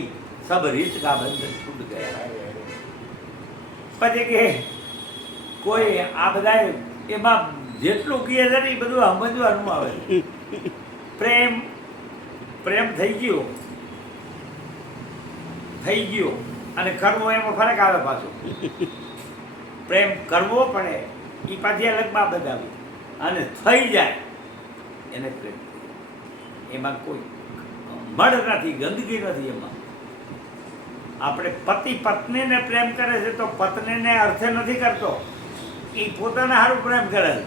सब रीत का बंधन टूट गया. પછી કે કોઈ આ બધા એમાં જેટલું કહે છે ને એ બધું સમજવાનું આવે. પ્રેમ પ્રેમ થઈ ગયો અને કરવો એમાં ફરક આવે પાછો. પ્રેમ કરવો પડે એ પાછી અલગ બાબત આવી, અને થઈ જાય એને પ્રેમ, એમાં કોઈ મળ નથી, ગંદકી નથી. એમાં આપણે પતિ પત્નીને પ્રેમ કરે છે તો પત્નીને અર્થે નથી કરતો, એ પોતાના સારું પ્રેમ કરે છે.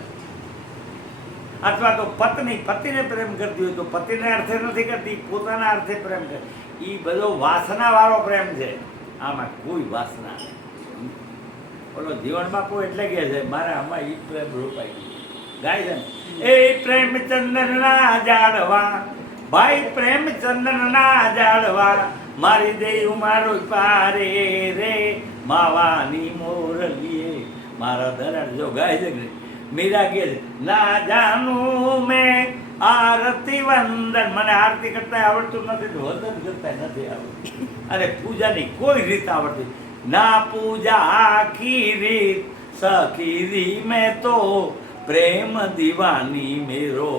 અથવા તો પત્ની પતિને પ્રેમ કરતી હોય તો પતિને અર્થે નથી કરતી, પોતાના અર્થે પ્રેમ કરે. એ બધો વાસના વાળો પ્રેમ છે, આમાં કોઈ વાસના નહીં. બોલો જીવન બાપુ એટલે કહે છે મારે આમાં એ પ્રેમ રોપાઈ ગાય છે ને, એ પ્રેમ ચંદનના જાળવા ભાઈ, પ્રેમ ચંદનના જાળવા, મારી દેવ મારો પારે રે, માવાની મોરલીએ મારા દરાડ. જો ગાય છે કે મીરા કહે છે ના જાનું મેં આરતી વંદન, મને આરતી કરતા આવડતું નથી, વંદન કરતા નથી આવડતું, અને પૂજાની કોઈ રીત આવડતી ના. પૂજા આખી રીત સખી મેં તો પ્રેમ દીવાની મેરો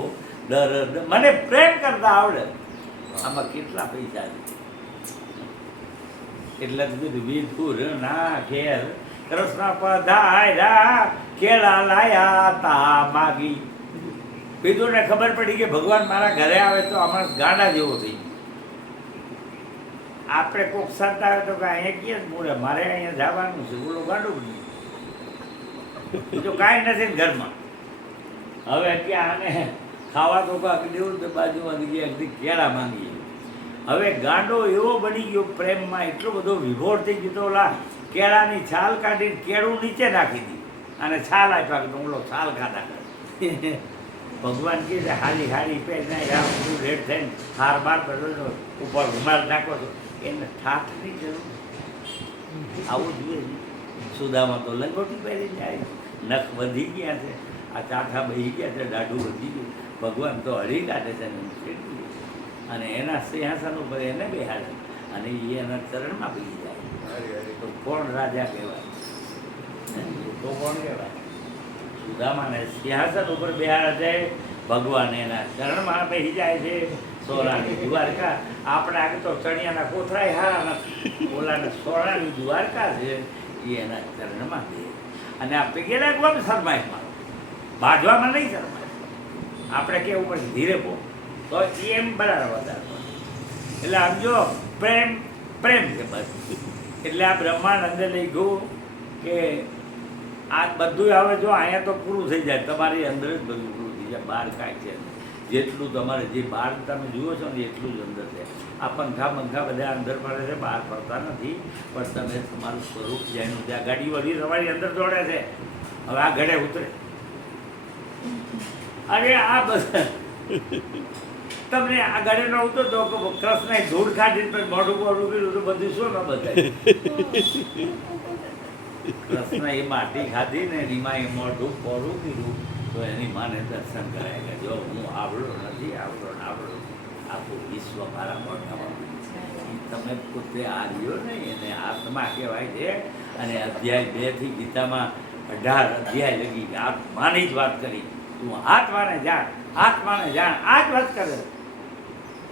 દર્દ, મને પ્રેમ કરતા આવડે. આમાં કેટલા પૈસા છે, એટલે કીધું વિધુર ના ઘેર કૃષ્ણ પધાર્યા, કેળા લાયા તા માગી. વિધુરને ખબર પડી કે ભગવાન મારા ઘરે આવે તો અમારા ગાંડા જેવો થઈ. આપણે કોક સંત આવે તો કે અહીંયા ક્યાં મૂળે મારે અહીંયા જવાનું છે, બોલો ગાંડું નહીં, બીજું કાંઈ નથી ને ઘરમાં. હવે ત્યાં આને ખાવા તો કાંક દેવું તો બાજુમાં ગયા કેળા માંગીએ. હવે ગાંડો એવો બની ગયો પ્રેમમાં, એટલો બધો વિભોર થઈ ગયો, ઓલા કેળાની છાલ કાઢીને કેળું નીચે નાખી દી અને છાલ આપ્યા કે ઓલો છાલ ખાધા કરે. ભગવાન કહે છે હાલી હારી પહેરને બધું રેડ થઈને હાર બાર બધો ઉપર રૂમાલ નાખો છો, એને ઠાઠની જરૂર. આવું જોઈએ. સુદામાં તો લંગોટી પહેરી જાય, નખ વધી ગયા છે, આ ચાઠા બહી ગયા છે, દાઢું વધી ગયું. ભગવાન તો હળી કાઢે છે અને એના સિંહાસન ઉપર એને બેહાડે અને એ એના ચરણમાં બેસી જાય. તો કોણ રાજા કહેવાય? તો કોણ કહેવાય? સુદામાને સિંહાસન ઉપર બેહાડે છે, ભગવાન એના ચરણમાં બેસી જાય છે. સોરાની દ્વારકા, આપણે આગળ તો ચણિયાના કોથરાય હારા નથી, ઓલાને સોરાની દ્વારકા છે, એ એના ચરણમાં છે. અને આપણે ગયેલા કોમ શરમાઈમાં, બાજવામાં નહીં શરમાય. આપણે કેવું પડે ધીરે બહુ, તો એમ બરાબર વધારે. એટલે આમ જો પ્રેમ પ્રેમ છે બસ. એટલે આ બ્રહ્માંડ અંદર લઈ ગયું કે આ બધું આવે. જો અહીંયા તો પૂરું થઈ જાય, તમારી અંદર જ બધું પૂરું થઈ જાય, બહાર કાંઈ છે. જેટલું તમારે જે બહાર તમે જુઓ છો ને એટલું જ અંદર છે. આ પંખા બધા અંદર પડે છે, બહાર પડતા નથી. પણ તમે તમારું સ્વરૂપ જેનું ત્યાં ગાડી વળી તમારી અંદર દોડે છે. હવે આ ઘડે ઉતરે અરે આ બધા તમને આ ગળે નહોતો તો કૃષ્ણ ધૂળ કાઢીને પછી મોઢું મોઢું કર્યું તો બધું શું ન બતાય કૃષ્ણ એ માટી ખાધી ને એમાં એ મોઢું પોરું કર્યું તો એની માને દર્શન કરાય કે જો હું આવડો નથી આવડો ને આવડો આખું વિશ્વ મારા મોઢામાં તમે પોતે આ લ્યો ને એને આત્મા કહેવાય છે. અને અધ્યાય 2 થી ગીતામાં 18 અધ્યાય લગી આત્માની જ વાત કરી. તું આત્માને જાણ, આત્માને જાણ, આ જ વાત કરે.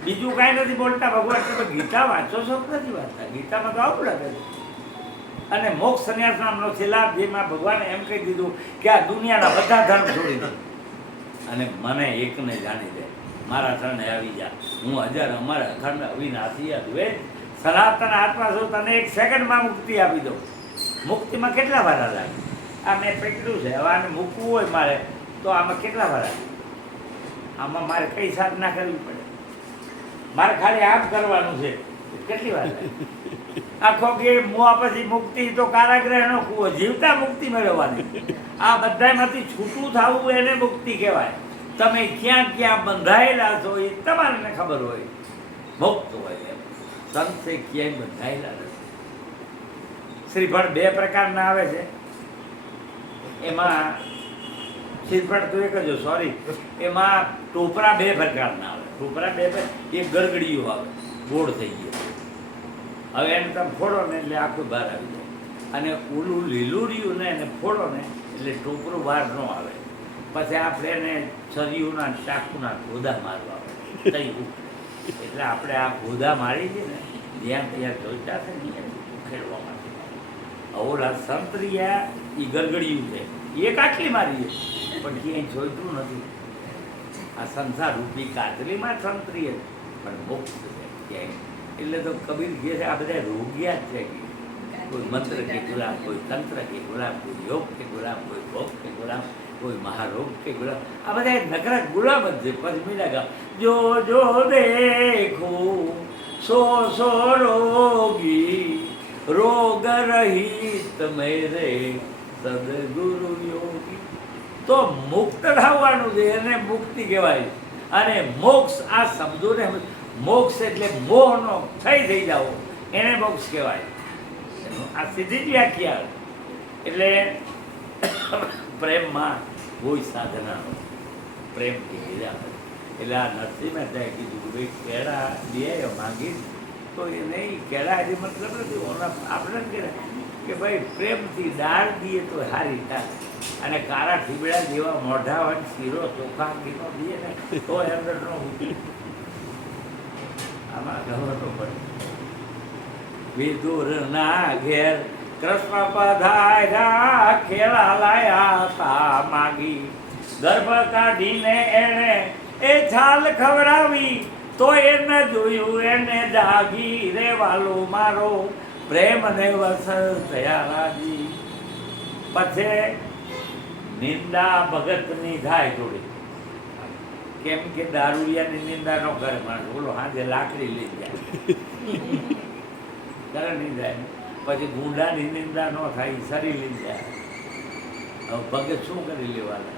બીજું કાંઈ નથી બોલતા ભગવાન. તમે ગીતા વાંચો છો નથી વાંચતા? ગીતામાં તો આવું લાગે છે. અને મોક્ષ સંન્યાસ નામનો છેલ્લા જેમાં ભગવાને એમ કહી દીધું કે આ દુનિયાના બધા ધર્મ છોડી દે અને મને એકને જાણી દે, મારા શરણે આવી જા. હું હજાર અમારા અખંડ અવિનાશી અદ્વૈત સનાતન આત્મા છું. તને 1 સેકન્ડમાં મુક્તિ આપી દઉં. મુક્તિમાં કેટલા વારા લાગે? આ મેં પકડ્યું છે, હવે આને મૂકવું હોય મારે તો આમાં કેટલા વારા? આમાં મારે કઈ સાધના કરવી પડે? મારે ખાલી આમ કરવાનું છે, કેટલી વાર લાગે? આખો કે મુઆ પછી મુક્તિ તો કારાગૃહનો કૂવો, જીવતા મુક્તિ મેળવવાની. આ બધામાંથી છૂટું થવું એને મુક્તિ કહેવાય. તમે ક્યાં ક્યાં બંધાયેલા છો એ તમારે ખબર હોય. મુક્ત હોય એમ સંત ક્યાંય બંધાયેલા નથી. શ્રીફળ 2 પ્રકારના આવે છે. એમાં શ્રીફળ તો એક જ, સોરી, એમાં ટોપરા 2 પ્રકારના આવે. ટોપરા 2 એક ગરગડીયું આવે, ગોળ થઈ ગયો. હવે એને તમે ફોડો ને એટલે આખું બહાર આવી જાય. અને ઓલું લીલું રહ્યું ને એને ફોડો ને એટલે ટોપરું બહાર ન આવે. પછી આપણે એને છરીઓના ચાકુના ગોદા મારવા આવે થયું. એટલે આપણે આ ગોદા મારી છે ને જ્યાં ત્યાં જોઈતા છે ને ખેડવા માટે. ઓલા સંતરિયા એ ગરગડિયું છે, એ કાટલી મારી છે પણ ક્યાંય જોઈતું નથી. આ સંસાર રૂપી કાટલીમાં સંતરીએ પણ મોક્ષ છે ક્યાંય. એટલે તો કબીર કહે છે આ બધા રોગિયા જ છે. કોઈ મંત્ર કે ગુલામ, કોઈ તંત્ર કે ગુલામ, કોઈ યોગ કે ગુલામ, કોઈ ભોગ કે ગુલામ, કોઈ મહારોગ કે ગુલામ. આ બધા નકરા ગુલામ જ છે. પછી મીરા ગામ જો જો દેખો સો સો રોગી રોગ રહિત મેરે સદગુરુ યોગી. તો મુક્ત થવાનું છે એને મુક્તિ કહેવાય. અને મોક્ષ આ શબ્દોને મોક્ષ એટલે મોહનો થઈ જાઓ એને મોક્ષ કહેવાય. આ સીધી જ વ્યાખ્યા. એટલે પ્રેમમાં કોઈ સાધના પ્રેમ કીધા. એટલે આ નરસિંહ મહેતાએ કીધું કે ભાઈ કેળા દે માંગી તો એ નહીં, કેળા હજી મતલબ નથી. આપણે કહે કે ભાઈ પ્રેમથી દાળ દઈએ તો સારી થાય. અને કાળા ઠીબડા જેવા મોઢા હોય શીરો ચોખા ઘીનો દઈએ ને તો અંદર ન ઉઠી. આમાં ગવતો પડે. વિદુર ના ઘેર કૃષ્ણ પધાર્યા, ખેલા લાયા તા માગી. ગર્ભ કાઢીને એને એ છાલ ખવડાવી તો એને જોયું એને જાગી. રે વાલો મારો પ્રેમ ને વસ થયા રાજી. પછી નિંદા ભગતની થાય થોડી. કેમ કે દારૂડિયાની નિંદા ન કરે માણસ. બોલો હાજે લાકડી લઈ જાય કરે નહીં જાય. પછી ગુંડાની નિંદા ન થાય, સરી લઈ જાય. હવે ભગત શું કરી લેવાના?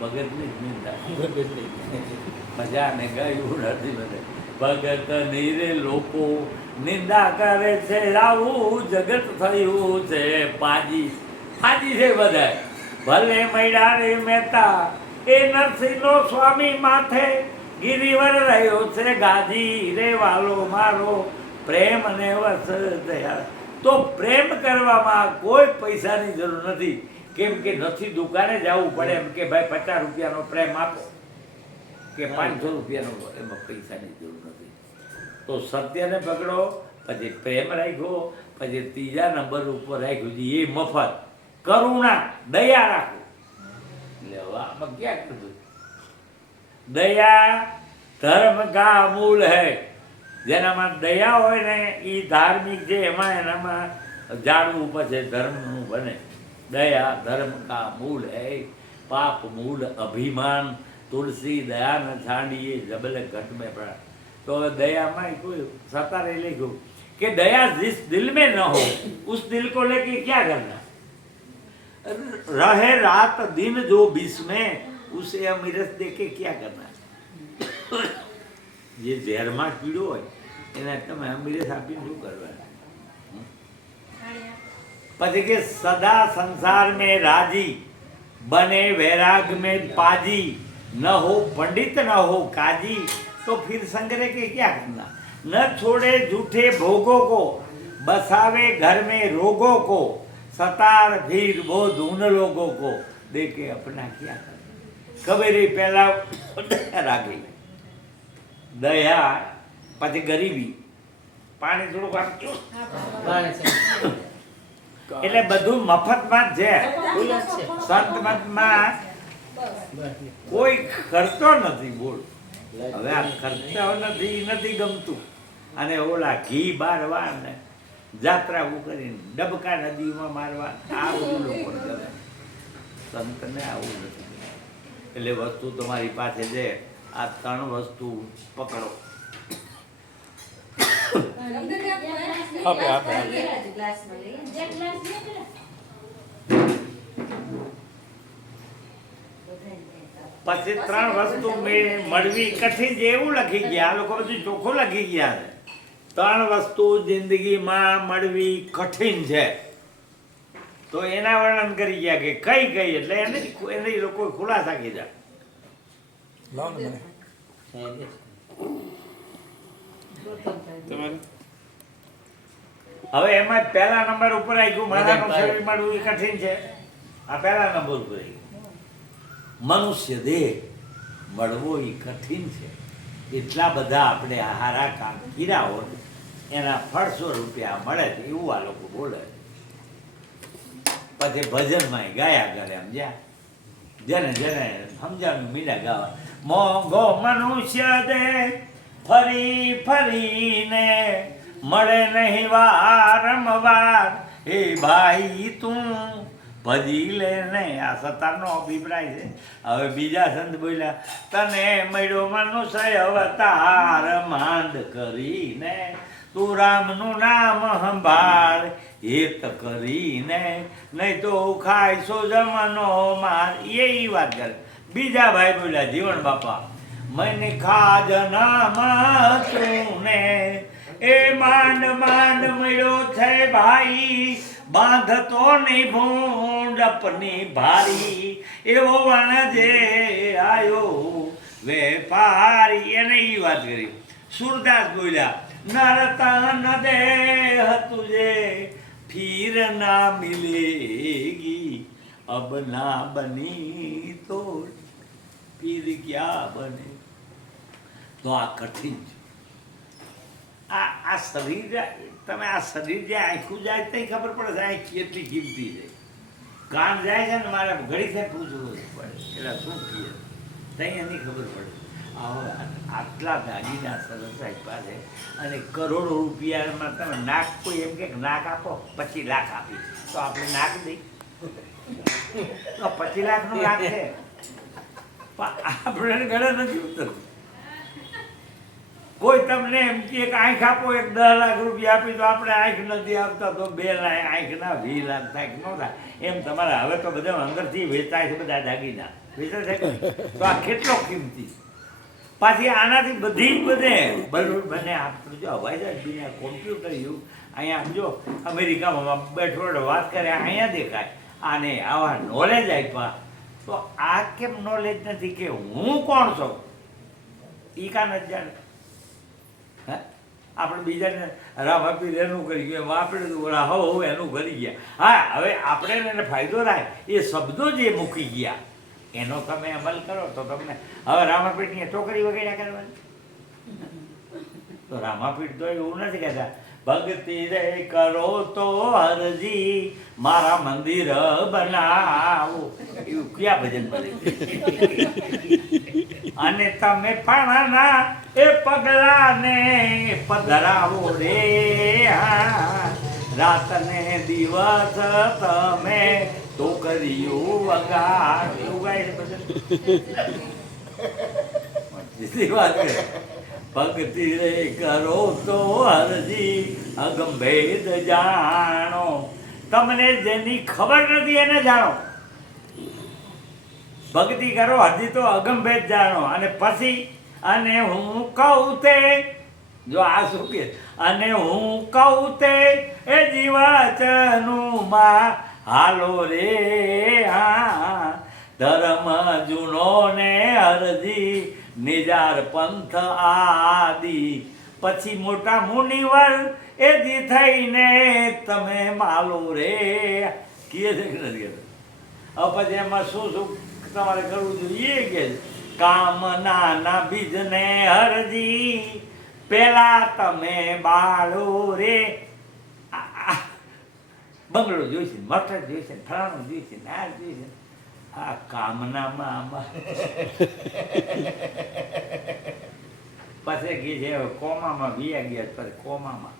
ભગતની જ નિંદા. મજાને ગયું નથી બધે. ભગત નીરે લોકો નિંદા કરે છે, આવું જગત થયું છે પાજી. ફાજી છે બધા. ભલે મૈડારે મહેતા એ નરસિંહનો સ્વામી માથે ગિરિવર રહ્યો છે ગાજી. રે વાલો મારો પ્રેમ ને વસ થયા. તો પ્રેમ કરવામાં કોઈ પૈસાની જરૂર નથી. કેમ કે નથી દુકાને જવું પડે એમ કે ભાઈ 50 રૂપિયાનો પ્રેમ આપો કે 500 રૂપિયાનો, એમાં પૈસાની જરૂર નથી. તો સત્યને પકડો, પછી પ્રેમ રાખ્યો, પછી 3જા નંબર ઉપર રાખ્યું છે એ મફત. કરુણા દયા રાખો. એટલે હવે આમાં ક્યાં કીધું? દયા ધર્મ કા મૂળ હૈ. જેનામાં દયા હોય ને એ ધાર્મિક છે. એમાં એનામાં જાણવું પછી ધર્મનું બને. દયા ધર્મ કા મૂળ હૈ, પાપ મૂળ અભિમાન. तुलसी दया न छांडिए जबल घट में पड़ा. तो दया में कोई सतारे लिखो कि दया जिस दिल में न हो उस दिल को लेके क्या करना. रहे रात दिन जो बीच में ઉસે અમીરસ દેખે ક્યાં કરના. જે ઝેરમાં કીડો હોય એને તમે અમીરસ આપીને શું કરવાનું? પછી કે સદા સંસાર में राजी बने वैराग में पाजी न हो पंडित न हो काजी तो फिर संग्रह के क्या करना. न छोड़े झूठे भोगों को बसावे घर में रोगों को सतार फिर वो उन लोगों को देखे अपना क्या करना. कबीर पहला रागी दया પછી ગરીબી પાણી થોડુંક આપજો એટલે બધું મફતમાં જ છે. સંત મતમાં કોઈ ખર્ચો નથી. બોલ હવે આ ખર્ચો નથી ગમતું. અને ઓલા ઘી બારવા ને જાત્રા કરીને ડબકા નદીમાં મારવા આ બધું લોકો કરે. સંતને આવું નથી. એટલે વસ્તુ તમારી પાસે છે. આ 3 વસ્તુ પકડો. પછી 3 વસ્તુ મળવી કઠિન છે એવું લખી ગયા. આ લોકો બધું ચોખ્ખું લખી ગયા છે. 3 વસ્તુ જિંદગીમાં મળવી કઠિન છે તો એના વર્ણન કરી ગયા કે કઈ કઈ. એટલે એને લોકો ખુલાસા કીધા. હવે એમાં પહેલા નંબર ઉપર આવી ગયું મારાનું શરીર મળવું એ કઠિન છે. આ પહેલા નંબર ઉપર આવી ગયું. મનુષ્ય દેહ મળવો એ કઠિન છે. એટલા બધા આપણે હારા કામ કર્યા હોય એના ફળ સ્વરૂપે આ મળે છે એવું આ લોકો બોલે. પછી ભજનમાં ગાયા કરે સમજ્યા. જેને જેને સમજાવ્યું મીડા ગાવા. મોંઘો મનુષ્ય દેહ ફરી ફરીને મળે નહીં વારંવાર એ ભાઈ તું ભજી લે ને. આ સતારનો અભિપ્રાય છે. હવે બીજા સંત બોલ્યા તને મળ્યો મનુષ્ય અવતાર માંડ કરીને તું રામનું નામ સંભાળ હેત કરીને નહીં તો ખાય સો જમનો માર. એ વાત કરે. બીજા ભાઈ બોલ્યા જીવન બાપા મને ખાજ નામ તું ને એ માંડ માંડ મળ્યો છે ભાઈ બાંધતો ની ભૂંડપની ભારી એવો વણજે આયો વેપારી. એને એ વાત કરી. સુરદાસ બોલ્યા નરતન દેહ તુજે ફીર ના મિલેગી અબ ના બની તો ફીર ક્યાં બને. તો આ કઠિન છે. આ શરીર તમે આ શરીર જે આંખું જાય તો ખબર પડે છે આંખ કેટલી કિંમતી છે. કાન જાય છે ને મારે ઘડી થાય પૂછવું પડે એટલે શું કહીએ ત્યાં એની ખબર પડે. આટલા દાગીના સરસ આપ્યા છે અને કરોડો રૂપિયામાં તમે નાક કોઈ એમ કે નાક આપો 25 લાખ આપી તો આપણે નાક દઈ તો 25 લાખનું નાક છે પણ આપણે ઘરે નથી ઉતરતું. કોઈ તમને એમ કે આંખ આપો 10 લાખ રૂપિયા આપી તો આપણે આંખ નથી આપતા તો 2 લાખ આંખના 20 લાખ થાય કે ન થાય એમ. તમારે હવે તો બધા અંદરથી વેચાય છે બધા દાગીના વેચાય છે તો આ કેટલો કિંમતી. પાછી આનાથી બધી બધે બને આપણે જો હવાઈ જાય દુનિયા કોમ્પ્યુટર યુગ. અહીંયા જો અમેરિકામાં બેઠો વાત કરે અહીંયા દેખાય. આને આવા નોલેજ આપ્યા તો આ કેમ નોલેજ નથી કે હું કોણ છું એ કા નથી જાણે. હે આપણે બીજાને રામ આપી એનું કરી ગયું આપણે તો ઓલા હો એનું કરી ગયા. હા હવે આપણે એને ફાયદો થાય એ શબ્દો જે મૂકી ગયા એનો તમે અમલ કરો તો તમને. હવે રામાપીઠની ચોકરી વગેરે કરવાની તો રામાપીઠ તો એવું નથી કહેતા ભક્તિ રે કરો તો હરજી મારા મંદિર બનાવો એવું ક્યાં ભજન બને. અને તમે પાણાના એ પગલાને પધરાવો રે રાત ને દિવસ તમે તો કર્યું વગાડ એવું ગાય છે વાત કરે. ભક્તિ રે કરો તો હરજી અગંભેદ જાણો. તમને જેની ખબર નથી એને જાણો. ભક્તિ કરો હજી તો અગમભેદ જાણો અને પછી અને હું કહું તે જો આ શું કે અને હું કહું તે એ જીવાચનું માં હાલો રે હા ધર્મ જૂનો ને અરજી નિજાર પંથ આદિ પછી મોટા મુનિવર એ જી થઈને તમે માલો રે કીએ છે કે નથી કહેતા? હવે પછી એમાં શું શું તમારે કરવું જોઈએ કે કામનાના બીજને હરજી પેલા તમે બાળો રે બંગલો જોઈશે મઠ જોઈશે ફલાણું જોઈશે ને આ જોઈશે આ કામનામાં આમાં પછી કે છે કોમામાં વિયા ગયા પછી કોમામાં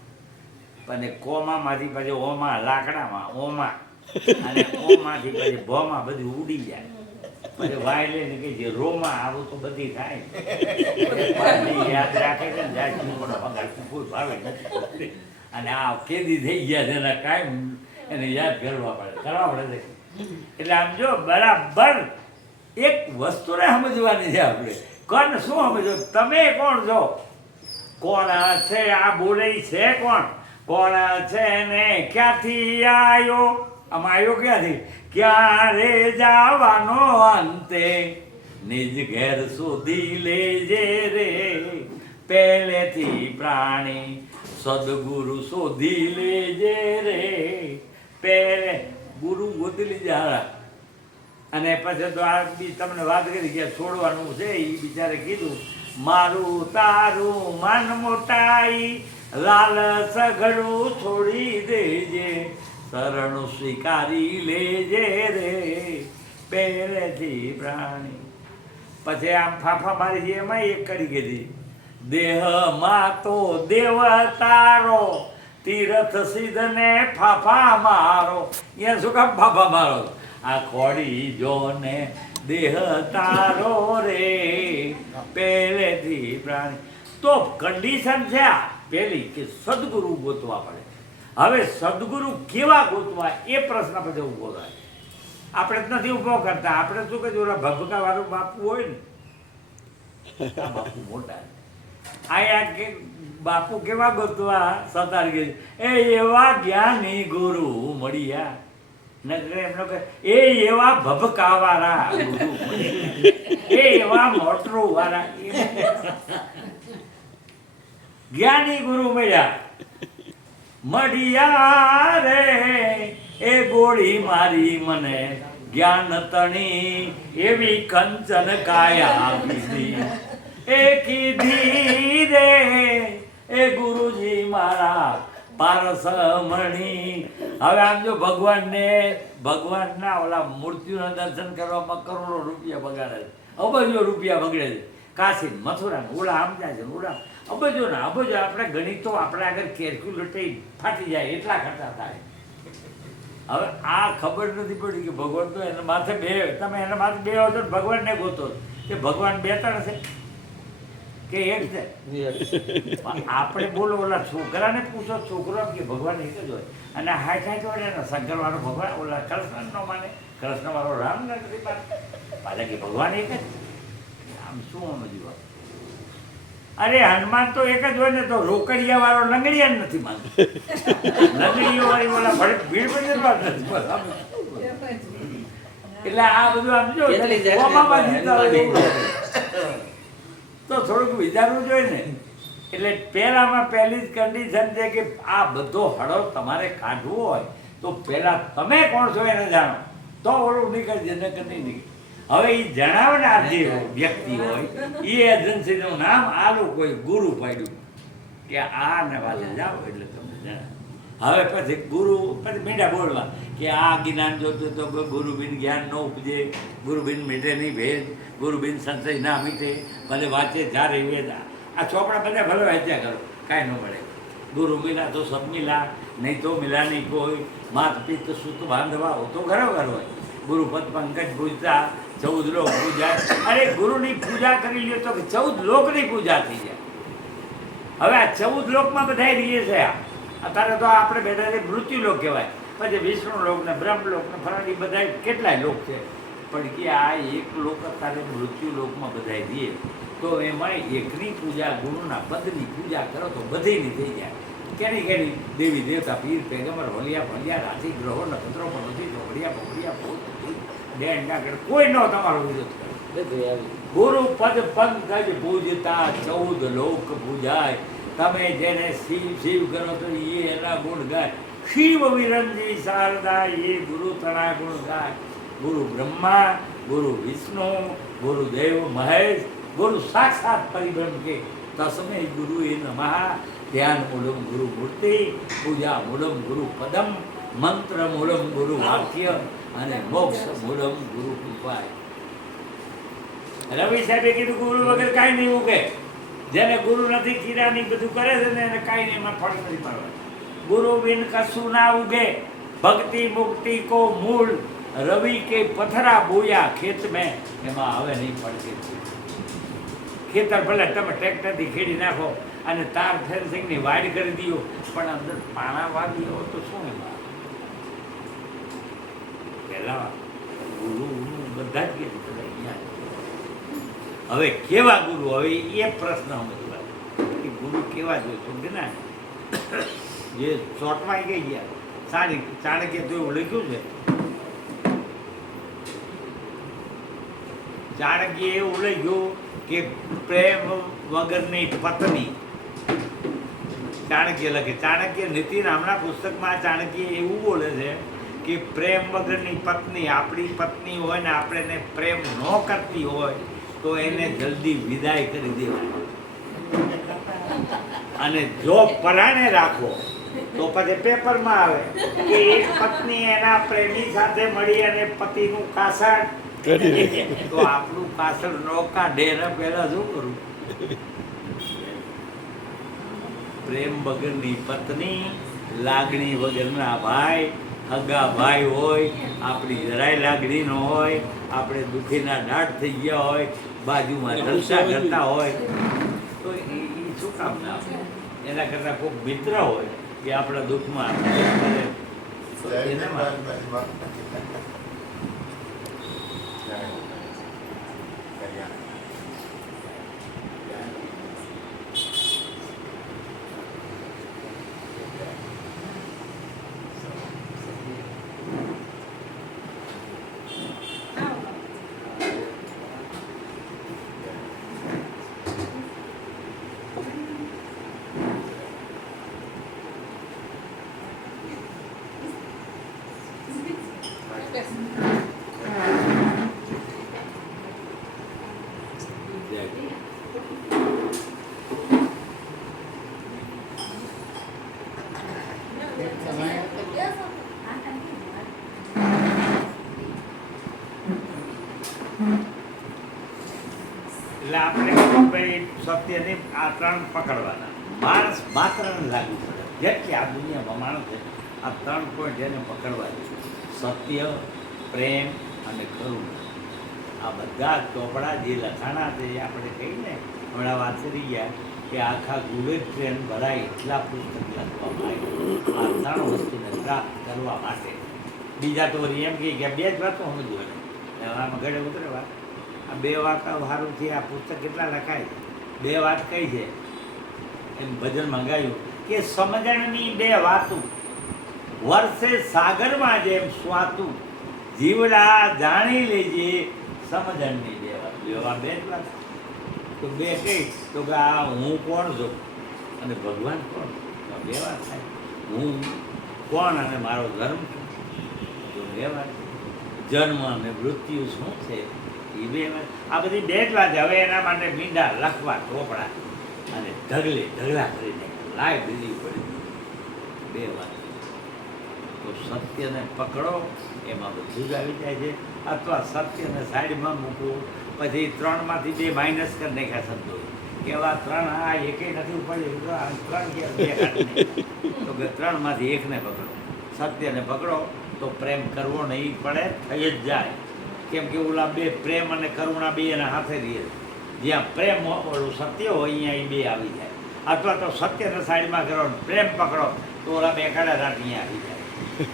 અને કોમામાંથી પછી ઓમાં લાકડામાં ઓમાં અને ઓમાંથી પછી ભોમાં બધું ઉડી જાય પછી વાયલે કે જે રોમાં આવું તો બધી થાય યાદ રાખે છે ને જાય કોઈ ભાવે નથી અને આ કેદી થઈ ગયા છે એના કાયમ એને યાદ કરવા પડે છે એટલે આમ જો બરાબર એક વસ્તુને સમજવાની છે આપણે કોણ શું સમજો તમે કોણ છો કોણ છે આ બોલે છે કોણ છે ને ક્યાંથી આવ્યો આમાં આવ્યો ક્યાંથી ક્યારે જવાનો અંતે નિજ ઘેર સુધી લેજે રે પહેલેથી પ્રાણી સદગુરુ શોધી લેજે રે પહેલે ગુરુ ગોતી લીધા અને પછી તો આ બી તમને વાત કરી કે છોડવાનું છે એ બિચારે કીધું મારું તારું મન મોટાઈ લાલ સઘળું છોડી દેજે શરણું સ્વીકારી લેજે રે પહેલેથી પ્રાણી પછી આમ ફાફા મારી છે એમાં એક કરી કીધી દેહમાં તો દેવતારો તીર્થ સિદ્ધને ફાફા મારો અહીંયા શું કામ ફાફા મારો આ ખોડી જોને દેહ તારો રે પહેલેથી પ્રાણી તો કન્ડિશન છે આ પહેલી કે સદગુરુ ગોતવા પડે હવે સદગુરુ કેવા ગોતવા એ પ્રશ્ન પછી ઊભો થાય આપણે જ નથી ઊભો કરતા આપણે શું કે ઓલા ભભકા વાળું બાપુ હોય ને આ બાપુ મોટા આયા કે બાપુ કેવા ગોતવા સતાર કે એ એવા જ્ઞાની ગુરુ મળ્યા નગરે એમનો કે એ એવા ભભકાવાળા ગુરુ મળ્યા એ એવા મોટરું વાળા જ્ઞાની ગુરુ મળ્યા રે એ ગોળી મારી મને જ્ઞાન તણી એવી કંચન કાયા દીધી એ કીધી રે એ ગુરુજી મારા પારસમણી હવે આમ જો ભગવાનના ઓલા મૂર્તિઓના દર્શન કરવામાં કરોડો રૂપિયા બગાડે છે અબજો રૂપિયા બગડે છે કાશી મથુરા ઓલા આમ જાય છે ઓલા અબજો ના અબજો આપણે ગણિતો આપણે આગળ કેલ્ક્યુલેટર ફાટી જાય એટલા ખર્ચા થાય હવે આ ખબર નથી પડી કે ભગવાન તો એના માથે બે તમે એના માથે બે હો છો ભગવાનને ગોતો કે ભગવાન બે ત્રણ છે કે એક છે આપણે બોલો ઓલા છોકરાને પૂછો છોકરો કે ભગવાન એક જ હોય અને હાઈટ હોય ને શંકર વાળો ભગવાન ઓલા કૃષ્ણ નો માને કૃષ્ણ વાળો રામ નથી માને પાછા કે ભગવાન એક જ આમ શું સમજ્યું અરે હનુમાન તો એક જ હોય ને તો રોકડિયા વાળો લંગડિયા નથી માનતો લંગડીઓ વાળી ઓલા ભીડ પડી એટલે આ બધું આમ જો તો થોડુંક વિચારવું જોઈએ ને એટલે પહેલામાં પહેલી જ કન્ડિશન છે કે આ બધો હળો તમારે કાઢવો હોય તો પહેલા તમે કોણ છો એને જાણો તો ઓલું નીકળશે નકર નહીં નીકળે હવે એ જણાવનાર જે વ્યક્તિ હોય એ એજન્સીનું નામ આ લોકોએ ગુરુ પાડ્યું કે આ ને પાસે જાઓ એટલે તમને જણાવે હવે પછી ગુરુ પછી મીઠા બોલવા કે આ જ્ઞાન જોતું તો ગુરુબિન જ્ઞાન ન ઉપજે ગુરુબિન મીઠે નહીં ભેદ ગુરુબિન સંશય ના મીઠે ભલે વાંચે જ્યારે વેદ આ ચોપડા બધા ભલે વાંચ્યા કરો કાંઈ ન મળે ગુરુ મિલા તો સબ મિલા નહીં તો મિલા નહીં કોઈ માત પિત્ત સુત બાંધવા હો તો ઘરો ઘર હોય ગુરુપદ પંકજ પૂજતા 14 લોક પૂજા અરે ગુરુની પૂજા કરી લ્યો તો 14 લોકની પૂજા થઈ જાય હવે આ 14 લોકમાં બધા રહીએ છે અત્યારે તો આપણે બેઠા છે મૃત્યુલોક કહેવાય પછી વિષ્ણુ લોક ને બ્રહ્મલોક ને ફરાડી બધા કેટલાય લોક છે પણ કે આ એક લોક તારે મૃત્યુ લોકમાં બધાય દે તો એમાં એકની પૂજા ગુરુના પદની પૂજા કરો તો બધીની થઈ જાય. કેની કેની દેવી દેવતા પીર પેગમ્બર હોલિયા ભલિયા રાશિ ગ્રહો નક્ષત્રો પનોતી ચોપડિયા પોપડિયા ભૂત બેન ડાકર કોઈ ન તમારો વિરોધ કરે. ગુરુ પદ પંકજ પૂજતા 14 લોક પૂજાય. તમે જેને શિવ શિવ કરો તો એ એના ગુણ ગાય. શિવ વિરંજી શારદા એ ગુરુ તણા ગુણ ગાય. ગુરુ બ્રહ્મા ગુરુ વિષ્ણુ ગુરુદેવ મહેશ ગુરુ સાક્ષાત પરિબ્રહ્મ કે તસ્મે ગુરુ એ નમઃ. ધ્યાન મૂલમ ગુરુ મૂર્તિ પૂજા મૂલમ ગુરુ પદમ મંત્ર મૂલમ ગુરુ વાક્ય અને મોક્ષ મૂલમ ગુરુ કૃપાય. રવિ સાહેબે કીધું ગુરુ વગર કાંઈ નહીં ઉગે. જેને ગુરુ નથી કીડાની બધું કરે છે ને એને કાંઈ નહીં, એમાં ફળ નથી પાડવાનું. ગુરુ બિન કશું ના ઉગે. ભક્તિ મુક્તિ કો મૂળ રવિ કે પથરા બોયા ખેત મેં. એમાં હવે નહીં પડશે. ખેતર ભલે તમે ટ્રેક્ટરથી ખેડી નાખો અને તાર ફેન્સિંગની વાડ કરી દો, પણ અંદર પાણા વાગી હોય તો શું એમાં? પહેલા ગુરુ બધા જ કે હવે કેવા ગુરુ? હવે એ પ્રશ્ન સમજવા કે ગુરુ કેવા જોઈએ સમજે ને. જે શોર્ટમાં ગઈ ગયા સારી ચાણક્ય તો એવું લખ્યું છે. ચાણક્ય એવું લખ્યું કે પ્રેમ વગરની પત્ની. ચાણક્ય લખે. ચાણક્ય નીતિ નામના પુસ્તકમાં ચાણક્ય એવું બોલે છે કે પ્રેમ વગરની પત્ની આપણી પત્ની હોય ને આપણે એને પ્રેમ ન કરતી હોય તો એને જલ્દી વિદાય કરી દેવાની. અને જો પરાણે રાખો તો પછી પેપરમાં આવે કે એક પત્ની એના પ્રેમી સાથે મળી અને પતિનું કાસળ તો આપણું કાસળ નો કાઢે એના પહેલા શું કરું? પ્રેમ વગરની પત્ની, લાગણી વગરના ભાઈ, હગા ભાઈ હોય, આપણી જરાય લાગણી ન હોય, આપણે દુઃખીના દાઢ થઈ ગયા હોય, બાજુમાં જલસા કરતા હોય તો એ શું કામ ના આપે? એના કરતાં કોઈ મિત્ર હોય કે આપણા દુઃખમાં એટલે આપણે ભાઈ સત્યને આ ત્રણ પકડવાના. માણસ માત્ર લાગુ પડે જેટલી આ દુનિયામાં માણસ છે આ 3 પોઈન્ટ એને પકડવા છે. સત્ય, પ્રેમ અને કરુણા. આ બધા ચોપડા જે લખાણા છે એ આપણે કહીને હમણાં વાત કરી ગયા કે આખા ગુલેટ ટ્રેન ભરાય એટલા પુસ્તક લખવામાં આવ્યા આ 3 વસ્તુને પ્રાપ્ત કરવા માટે. બીજા તો એમ કહે કે 2 જ વાતો સમજવું એને આમાં ગળે ઉતરે વાત. આ 2 વાતો સારુંથી આ પુસ્તક કેટલા લખાય છે? 2 વાત કઈ છે? એમ ભજન મંગાવ્યું કે સમજણની 2 વાતું વર્ષે સાગરમાં જેમ સ્વાતું જીવડા જાણી લેજે સમજણની 2 વાત. લેવા 2 જ વાત તો 2 કઈ તો કે આ હું કોણ છું અને ભગવાન કોણ? 2 વાત થાય. હું કોણ અને મારો ધર્મ તો 2 વાત. જન્મ અને મૃત્યુ શું છે એ 2 વાત. આ બધી 2 જ વાત. હવે એના માટે મીંડા લખવા ચોપડા અને ઢગલા કરીને લાઇબ્રેરી પડી 2 વાત. તો સત્યને પકડો એમાં બધું જ આવી જાય છે. અથવા સત્યને સાઈડમાં મૂકવું પછી 3માંથી 2 માઇનસ કરી નાખ્યા શબ્દો એવા 3 આ એકે નથી પડ્યું 3 તો કે 3માંથી 1ને પકડો. સત્યને પકડો તો પ્રેમ કરવો નહીં પડે, થઈ જ જાય. કેમ કે ઓલા 2 પ્રેમ અને કરુણા 2 એના હાથે રહે. જ્યાં પ્રેમ ઓલું સત્ય હોય અહીંયા એ 2 આવી જાય. અથવા તો સત્યને સાઈડમાં કરો પ્રેમ પકડો તો ઓલા 2 કાળા રાત અહીંયા આવી જાય.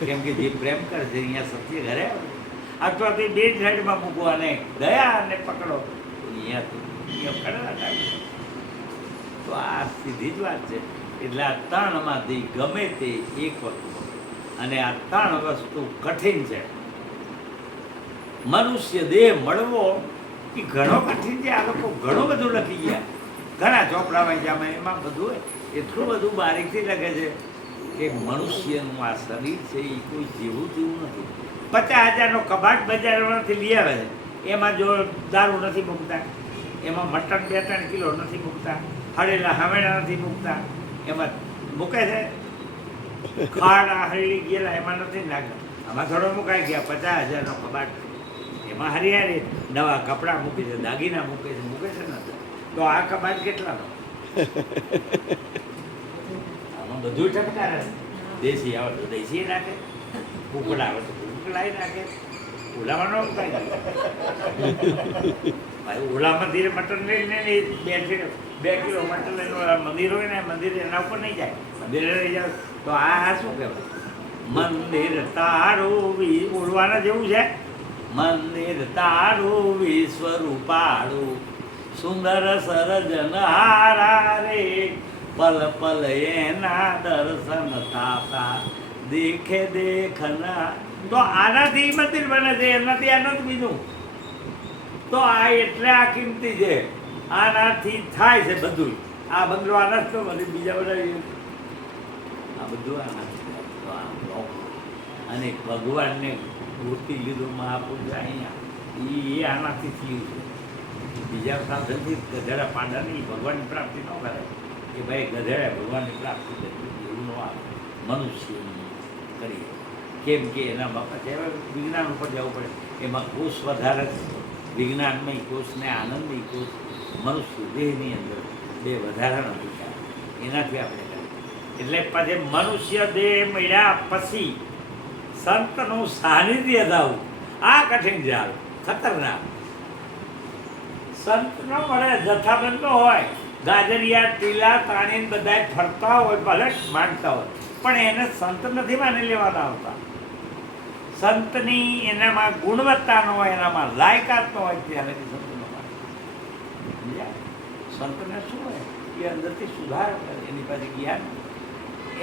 કેમ કે જે પ્રેમ કરે છે અહીંયા સત્ય ઘરે આવે. અથવા તો બે સાઈડમાં મૂકો અને ગયા અને પકડો અહીંયાથી કડવા ટાઈમ. તો આ સીધી જ વાત છે. એટલે આ ત્રણમાંથી ગમે તે એક વસ્તુ, અને આ ત્રણ વસ્તુ કઠિન છે. મનુષ્ય દેહ મળવો એ ઘણો કઠિન છે. આ લોકો ઘણું બધું લખી ગયા, ઘણા ચોપડા વાંચ્યા, એમાં બધું એટલું બધું બારીકથી લખે છે કે મનુષ્યનું આ શરીર છે એ કોઈ જેવું જેવું નથી. 50,000નો કબાટ બજારમાંથી લઈ આવે છે, એમાં જો દારૂ નથી મૂકતા, એમાં મટન 2-3 કિલો નથી મૂકતા, હળેલા હામેણા નથી મૂકતા, એમાં મૂકે છે ખાડા હળી ગયેલા એમાં નથી નાખતા. આમાં થોડો મુકાઈ ગયા. 50,000નો કબાટ, એમાં હરિયાળી નવા કપડાં મૂકે છે, દાગીના મૂકે છે ને. તો આ કબાટ કેટલાનો? આમાં બધું ટપકારે. દેશી આવે તો દેશી નાખે, કુકડા આવે તો કુકડાઈ નાખે. ઓલામાં ન મુકાઈ નાખે. ભાઈ ઓલામાં ધીરે મટન લઈને 2 કિલો મટન લઈને મંદિર હોય ને, મંદિર એના ઉપર નહીં જાય, મંદિરે લઈ જાવ. તો આ શું કહેવાય? મંદિર તારું ઓળવાના જેવું છે. મંદિર તારું વિશ્વરૂપાળું, સુંદર સર્જન હારા રે, પલ પલ એના દર્શન થાતા, દેખે દેખના. તો આનાથી મંદિર બને છે, એનાથી આનંદ બીજું. તો આ એટલે આ કિંમતી છે. આનાથી થાય છે બધું. આ બંગલો આના જ તો બધી બીજા બધા આ બધું આનાથી. તો આમ અને ભગવાનને મૂર્તિ લીધું મહાપુરુષ અહીંયા, એ આનાથી થયું છે. બીજા સાધનથી ગધેડા પાંડાની ભગવાનની પ્રાપ્તિ ન કરે કે ભાઈ ગધેડા ભગવાનની પ્રાપ્તિ કરી, એવું ન આવે. મનુષ્યની કરીએ કેમ કે એનામાં પછી હવે વિજ્ઞાન ઉપર જવું પડે. એમાં કોષ વધારે છે, વિજ્ઞાનમય કોષ ને આનંદમય કોષ મનુષ્ય દેહની અંદર બે વધારાના વિચાર, એનાથી આપણે કરીએ. એટલે પછી મનુષ્ય દેહ મળ્યા પછી સંતનું સાનિધ્ય થવું આ કઠિન છે, ખતરનાક. સંત ન મળે, જથ્થાબંધ હોય, ગાજરિયા ટીલા તાણીને બધા ફરતા હોય, ભલે માનતા હોય, પણ એને સંત નથી માની લેવાના આવતા. સંતની એનામાં ગુણવત્તા ન હોય, એનામાં લાયકાત ન હોય, ત્યારે સંત ન માને. સંતને શું હોય? એ અંદરથી સુધાર કરે, એની પાસે જ્ઞાન,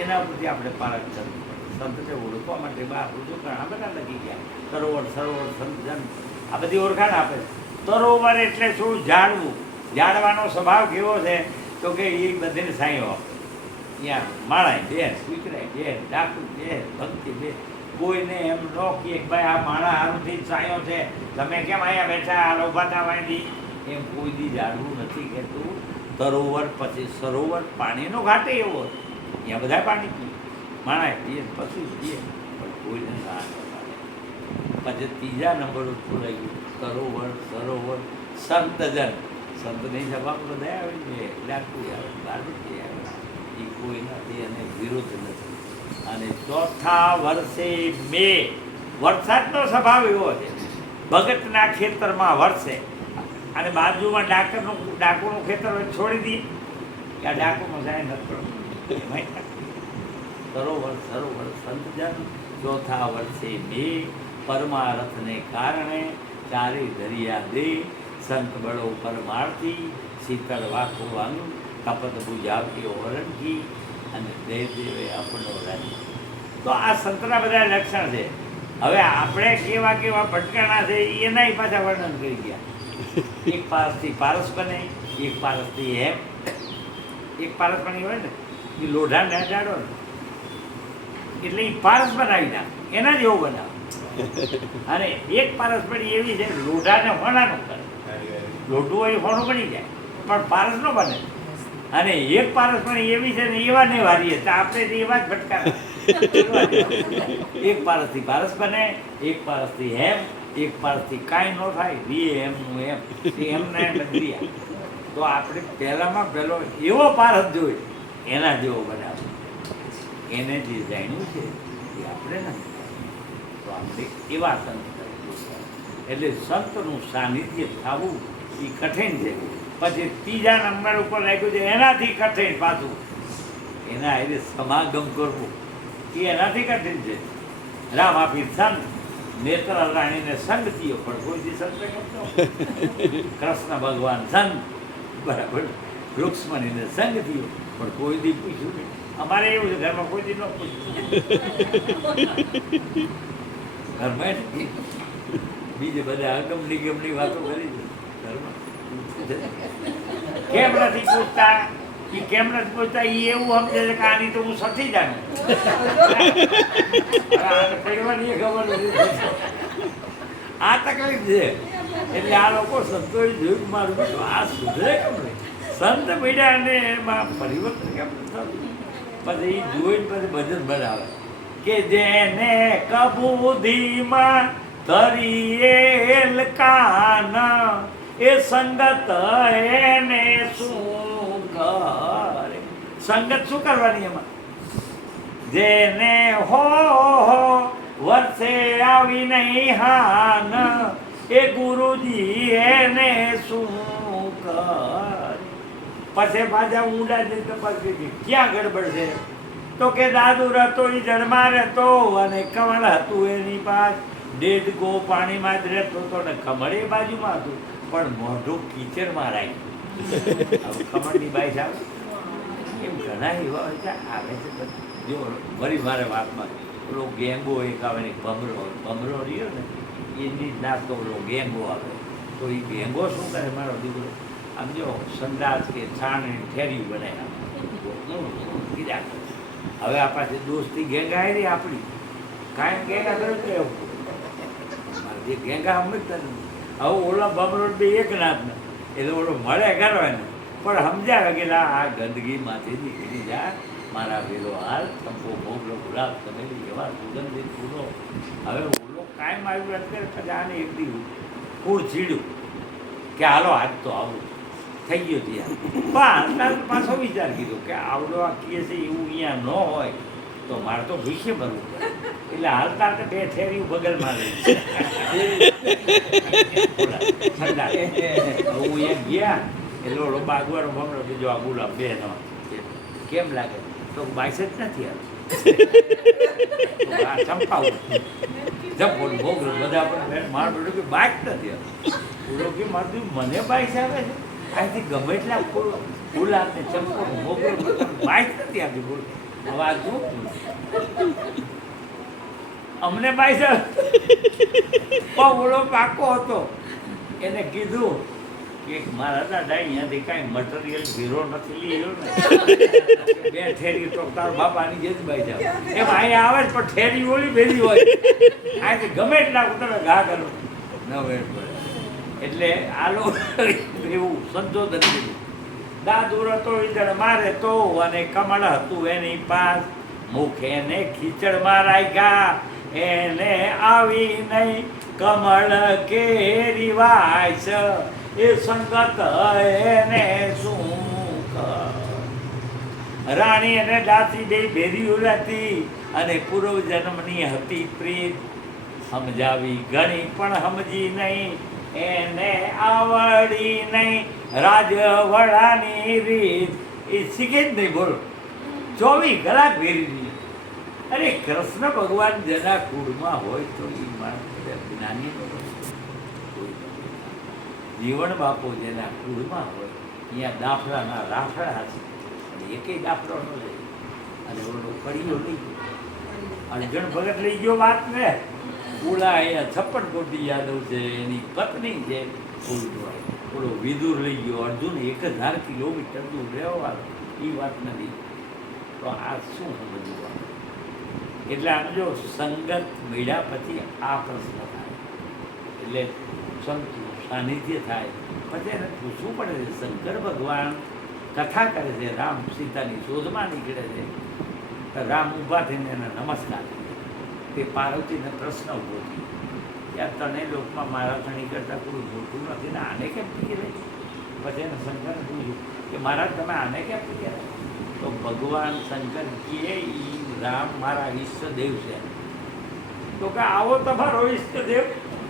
એના ઉપરથી આપણે પારખ કરવી પડે. સંતને ઓળખવા માટે બહાર રૂજો ઘણા બધા લખી ગયા. સરોવર સરોવર સંતજન, આ બધી ઓળખાણ આપે. સરોવર એટલે શું? ઝાડવું. ઝાડવાનો સ્વભાવ કેવો છે? તો કે એ બધાને સાંયો આપે. ત્યાં માળાય બે, સ્વીકરાય બે, ડાકુ બે, ભક્તિ બે. કોઈને એમ ન કે ભાઈ આ માળા હારુંથી સાંયો છે, તમે કેમ અહીંયા બેઠા આ ઉભા વાંધી, એમ કોઈ દી ઝાડવું નથી કહેતું. સરોવર પછી સરોવર પાણીનો ઘાટે એવો, ત્યાં બધા પાણી પીએ, માણાય પીએ, પશુ પીએ, પણ કોઈને ના પાડે. પછી ત્રીજા નંબર ઉપર આવી ગયું સરોવર સરોવર સંતજન. સંતની સભામાં બધા આવે છે, ડાકુ આવે, બાળકી આવે, એ કોઈ નથી અને વિરોધ નથી. અને ચોથા વર્ષે બે વરસાદનો સ્વભાવ એવો છે, ભગતના ખેતરમાં વરસે અને બાજુમાં ડાકુનું ખેતર હોય છોડી દઈએ કે આ ડાકુમાં જાય નથી. સરોવર સરોવર સંતજન. ચોથા વર્ષે બે પરમારથને કારણે ચારે દરિયા દે, સંત બળો પરમાર્થી, શીતળ વાકો અંગ, કપત બુજાવતી ઓરણકી, અને દેવ દેવે આપણો રંગ. તો આ સંતના બધા લક્ષણ છે. હવે આપણે કેવા કેવા ભટકાણા છે એના પાછા વર્ણન કરી ગયા. એક પારસથી પારસ બને, એક પારસથી એમ. એક પારસ બની હોય ને એ લોઢાને જાડો ને એટલે એ પારસ બનાવી નાખે, એના જેવો બનાવે. અને એક પારસ બની એવી છે લોઢાને હોણાનું કરે, લોઢું હોય હોણું બની જાય પણ પારસ ન બને. અને એક પારસ પણ એવી છે ને એવા ને વારીએ તો આપણે એવા જ ભટકા. એક પારસથી પારસ બને, એક પારસથી હેમ, એક પારસથી કાંઈ ન થાય, બે એમનું એમ, એમને એમ બદલ્યા. તો આપણે પહેલામાં પહેલો એવો પારસ જોઈએ એના જેવો બનાવે. એને જે જાણ્યું છે એ આપણે નથી. તો આપણે એવા સંત. એટલે સંતનું સાનિધ્ય થવું એ કઠિન છે. પછી ત્રીજા નંબર ઉપર રાખ્યું છે એનાથી કઠિન પાછું, એના એટલે સમાગમ કરવું એ એનાથી કઠિન છે. રામ આપી સંત નેત્ર રાણીને સંગ થયો પણ કોઈ દી સંગ કરતો કૃષ્ણ ભગવાન સંગ બરાબર રૂક્ષ્મણીને સંગ થયો પણ કોઈ દી પૂછ્યું નહીં અમારે એવું છે ઘરમાં કોઈ દી ન પૂછ્યું ઘરમાં નહીં. બીજે બધા અગમ નિગમની વાતો કરી છે ઘરમાં કેમ નથી પૂછતા એ કેમ નથી પૂછતા એ એવું સમજે છે કે આની તો હું સઠી જાણું પડવાની ખબર નથી. આ તકલીફ છે એટલે આ લોકો સંતોષ જોયું મારું બધું આ સુધરે કેમ નહીં સંત મળ્યા અને એમાં પરિવર્તન કેમ થયું પછી એ જોઈને પછી ભજન બનાવે કે જેને કબૂધીમાં ધરીએલ કાન એ સંગત એને શું કરે સંગત શું કરવાની એમાં જેને હો વર્ષે આવી નહીં હાન એ ગુરુજી એને શું કરે પછી પાછા ઊંડા જઈ તપાસ કરી ક્યાં ગડબડ છે તો કે દાદુ રહેતો એ જળમાં રહેતો અને કમળ હતું એની પાસ દેડકો પાણીમાં જ રહેતો હતો ને કમળ એ બાજુમાં હતું પણ મોઢું કીચડમાં રાખ્યું કમળની બાઈ આવે એમ ઘણા એવા હોય છે આવે છે જો વળી મારે વાતમાં પેલો ગેંગો એક આવે ને ભમરો રહ્યો ને એની નાસ્તો પેલો ગેંગો આવે તો એ ગેંગો શું કરે મારો દીકરો આમ જો સંદાસ કે છાણ ઠેરી બનાવ્યા કીધા હવે આ પાસે દોસ્તી ગેંગા આવી રહી આપણી કાંઈ ગેંગા કરે તો જે ગેંગા સમજતા નથી હવે ઓલા ભમરો બે એક નાથના એટલે ઓલો મળે કરવાને પણ સમજાવે કે આ ગંદકીમાંથી નીકળી જા મારા પેલો હાલ ચંપો ભોગલો ગુલાબ ચમેલી એવા સુગંધિત ફૂલો હવે ઓલો કાયમ આવી વાત કરે પછી આને એક દી કૂળ ચીડ્યું કે હાલો આજ તો આવું થઈ ગયો ત્યાં પણ પાછો વિચાર કીધો કે આવડો આ કહે છે એવું અહીંયા ન હોય તો મારે તો ભૂસે ભરવું પડે એટલે હાલતા તો બે ઠેરી બગલમાં લઈ ઠંડા હું એમ ગયા એટલે ઓલો બાગવાનો ભમરો બીજો આ ગુલાબ બે નો કેમ લાગે તો બાઈસ જ નથી આ ચંપાવું જપો ભોગલો બધા પણ માર બધું કે બાઈક નથી ઓલો કે મારું મને બાઈસ આવે છે અહીંથી ગમે એટલા ગુલાબ ને ચંપો ભોગલો બાઈક નથી આવતી બોલ હવે આ શું અમને બાઈસ ઓલો પાકો હતો એને કીધું કે મારા દાદા અહીંયાથી કાંઈ મટીરિયલ ઝીરો નથી લીધો ને બે ઠેરી તો તાર બાપાની જે જ બાઈ જાવ એમ અહીંયા આવે પણ ઠેરી ઓલી ભેરી હોય અહીંથી ગમે એટલા તમે ઘા કરો ન વેર પડે એટલે આ લોકો એવું સંશોધન કર્યું દાદુર હતો ઈદળ મારે તો અને કમળ હતું એની પાસ મુખે ને ખીચડમાં રાખ્યા એને આવી નહીં કમળ કેરી વાયસ એ સંગત એને શું રાણી અને દાસી બે ભેરી હતી અને પૂર્વ જન્મની હતી પ્રીત સમજાવી ઘણી પણ સમજી નહીં એને આવડી નહીં રાજવડાની રીત એ શીખે જ નહીં બોલો 24 કલાક ભેરી દીધી અરે કૃષ્ણ ભગવાન જેના કુળમાં હોય તો એ માણસ જ્ઞાની જીવન બાપો જેના કુળમાં હોય અહીંયા દાફલાના રાફડા છે અને એકેય દાફલો ન લઈ અને ઓલો કડીઓ લઈ ગયો અને જણ ભગત લઈ ગયો વાત ને ઓલા અહીંયા 56 કોટી યાદવ છે એની પત્ની છે ઓલો વિદુર લઈ ગયો અર્જુન 1000 કિલોમીટર દૂર રહેવાનો એ વાત નથી તો આ શું સમજવું એટલે આમ જો સંગત મળ્યા પછી આ પ્રશ્ન થાય એટલે સંત સાનિધ્ય થાય પછી એને પૂછવું પડે છે શંકર ભગવાન કથા કરે છે રામ સીતાની શોધમાં નીકળે છે તો રામ ઊભા થઈને એને નમસ્કાર તે પાર્વતીને પ્રશ્ન ઊભો થયો ત્યાં તને લોકમાં મારા ધણી કરતાં કોઈ મોટું નથી ને આને કેમ પ્રિય રહે પછી એને શંકરે પૂછ્યું કે મહારાજ તમે આને કેમ પ્રિય રહે તો ભગવાન શંકર કહે રામ મારા ઈષ્ટદેવ છે તો કે આવો તમારો ઈષ્ટદેવ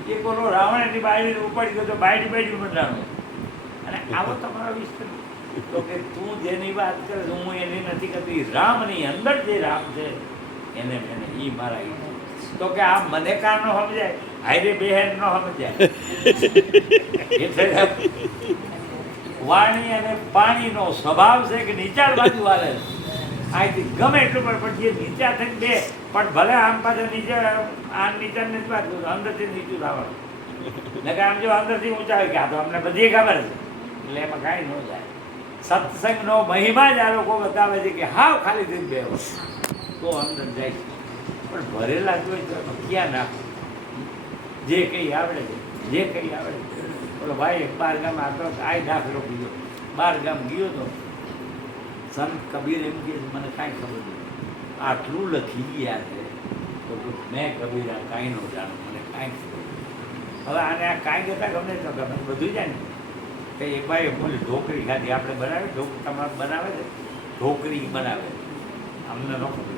એ બોલો રાવણ એની બાયડીને ઉપાડી ગયો તો બાયડી મંડાણો અને આવો તમારો ઈષ્ટદેવ તો કે તું જેની વાત કરે હું એની નથી કરતી રામની અંદર જે રામ છે એને એ મારા ઈષ્ટ તો કે આ મને કાં ન સમજાય, હાયરે બેહેન ન સમજાય. એટલે વાણી અને પાણીનો સ્વભાવ છે કે નીચાણ બાજુ વાળે અહીંથી ગમે એટલું પણ જે નીચા થઈને બે પણ ભલે આમ પાછળ નીચે આમ નીચા નથી વાંચવું, અંદરથી નીચું લાવવાનું. નકર આમ જો અંદરથી ઊંચા હોય કે આ તો અમને બધી ખબર છે, એટલે એમાં કાંઈ ન જાય. સત્સંગનો મહિમા જ આ લોકો બતાવે છે કે હાવ ખાલી થઈને બે તો અંદર જાય છે. પણ ભરેલા જોઈ તો એમાં ક્યાં નાખવું? જે કંઈ આવડે છે, જે કંઈ આવડે છે. બોલો ભાઈ એક 12 ગામ આ તો આ દાખલો કીધો, 12 ગામ ગયો તો સંત કબીર એમ કહે છે મને કાંઈ ખબર નથી, આટલું લખી ગયા છે તો મેં કબીર આ કાંઈ ન જાણું, મને કાંઈ ખબર નથી. હવે આને આ કાંઈ કહેતા ગમે તો ગમે બધું જાય ને. કે એક ભાઈ બોલી ઢોકળી ખાધી, આપણે બનાવે તમારે બનાવે છે ઢોકળી બનાવે, અમને ન ખબર.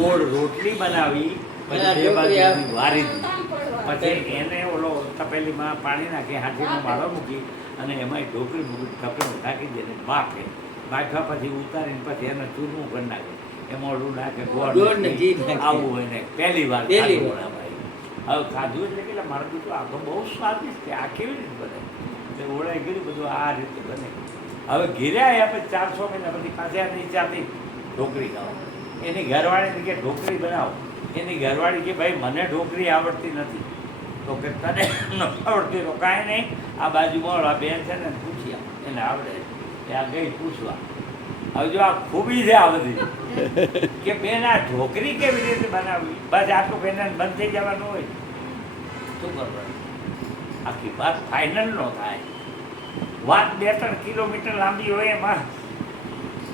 ગોળ રોટલી બનાવી પછી બે બાજુ વારી દીધી, પછી એને ઓલો તપેલીમાં પાણી નાખી હાથીનો માળો મૂકી અને એમાં ઢોકળી મૂકી ઢકણું ઢાંકી દે બાફે, બાફ્યા પછી ઉતારીને પછી એને ચૂરમું કરી નાખે, એમાં ઓલું નાખે ગોળ આવું હોય ને પહેલી વાર ભાઈ હવે ખાધું એટલે કે મારું બધું આ તો બહુ સ્વાદિષ્ટ છે, આ કેવી રીતે બને? એટલે ઓળાઈ ગયું બધું આ રીતે બને. હવે ઘેરે આવ્યા પછી 400 મહિના પછી પાછા નીચાથી ઢોકળી ખાઓ. એની ઘરવાળીને કે ઢોકળી બનાવો, એની ઘરવાળી કે ભાઈ મને ઢોકળી આવડતી નથી. તો કે તને ન આવડતી તો કાંઈ નહીં, આ બાજુમાં આ બેન છે ને પૂછ્યા એને આવડે એ આ ગઈ પૂછવા. હવે જો આ ખૂબી છે આ બધી કે બેન આ ઢોકળી કેવી રીતે બનાવવી, બસ આટલું બેન બંધ થઈ જવાનું હોય શું કરવાનું? આખી વાત ફાઇનલ ન થાય. વાત 2-3 કિલોમીટર લાંબી હોય એમાં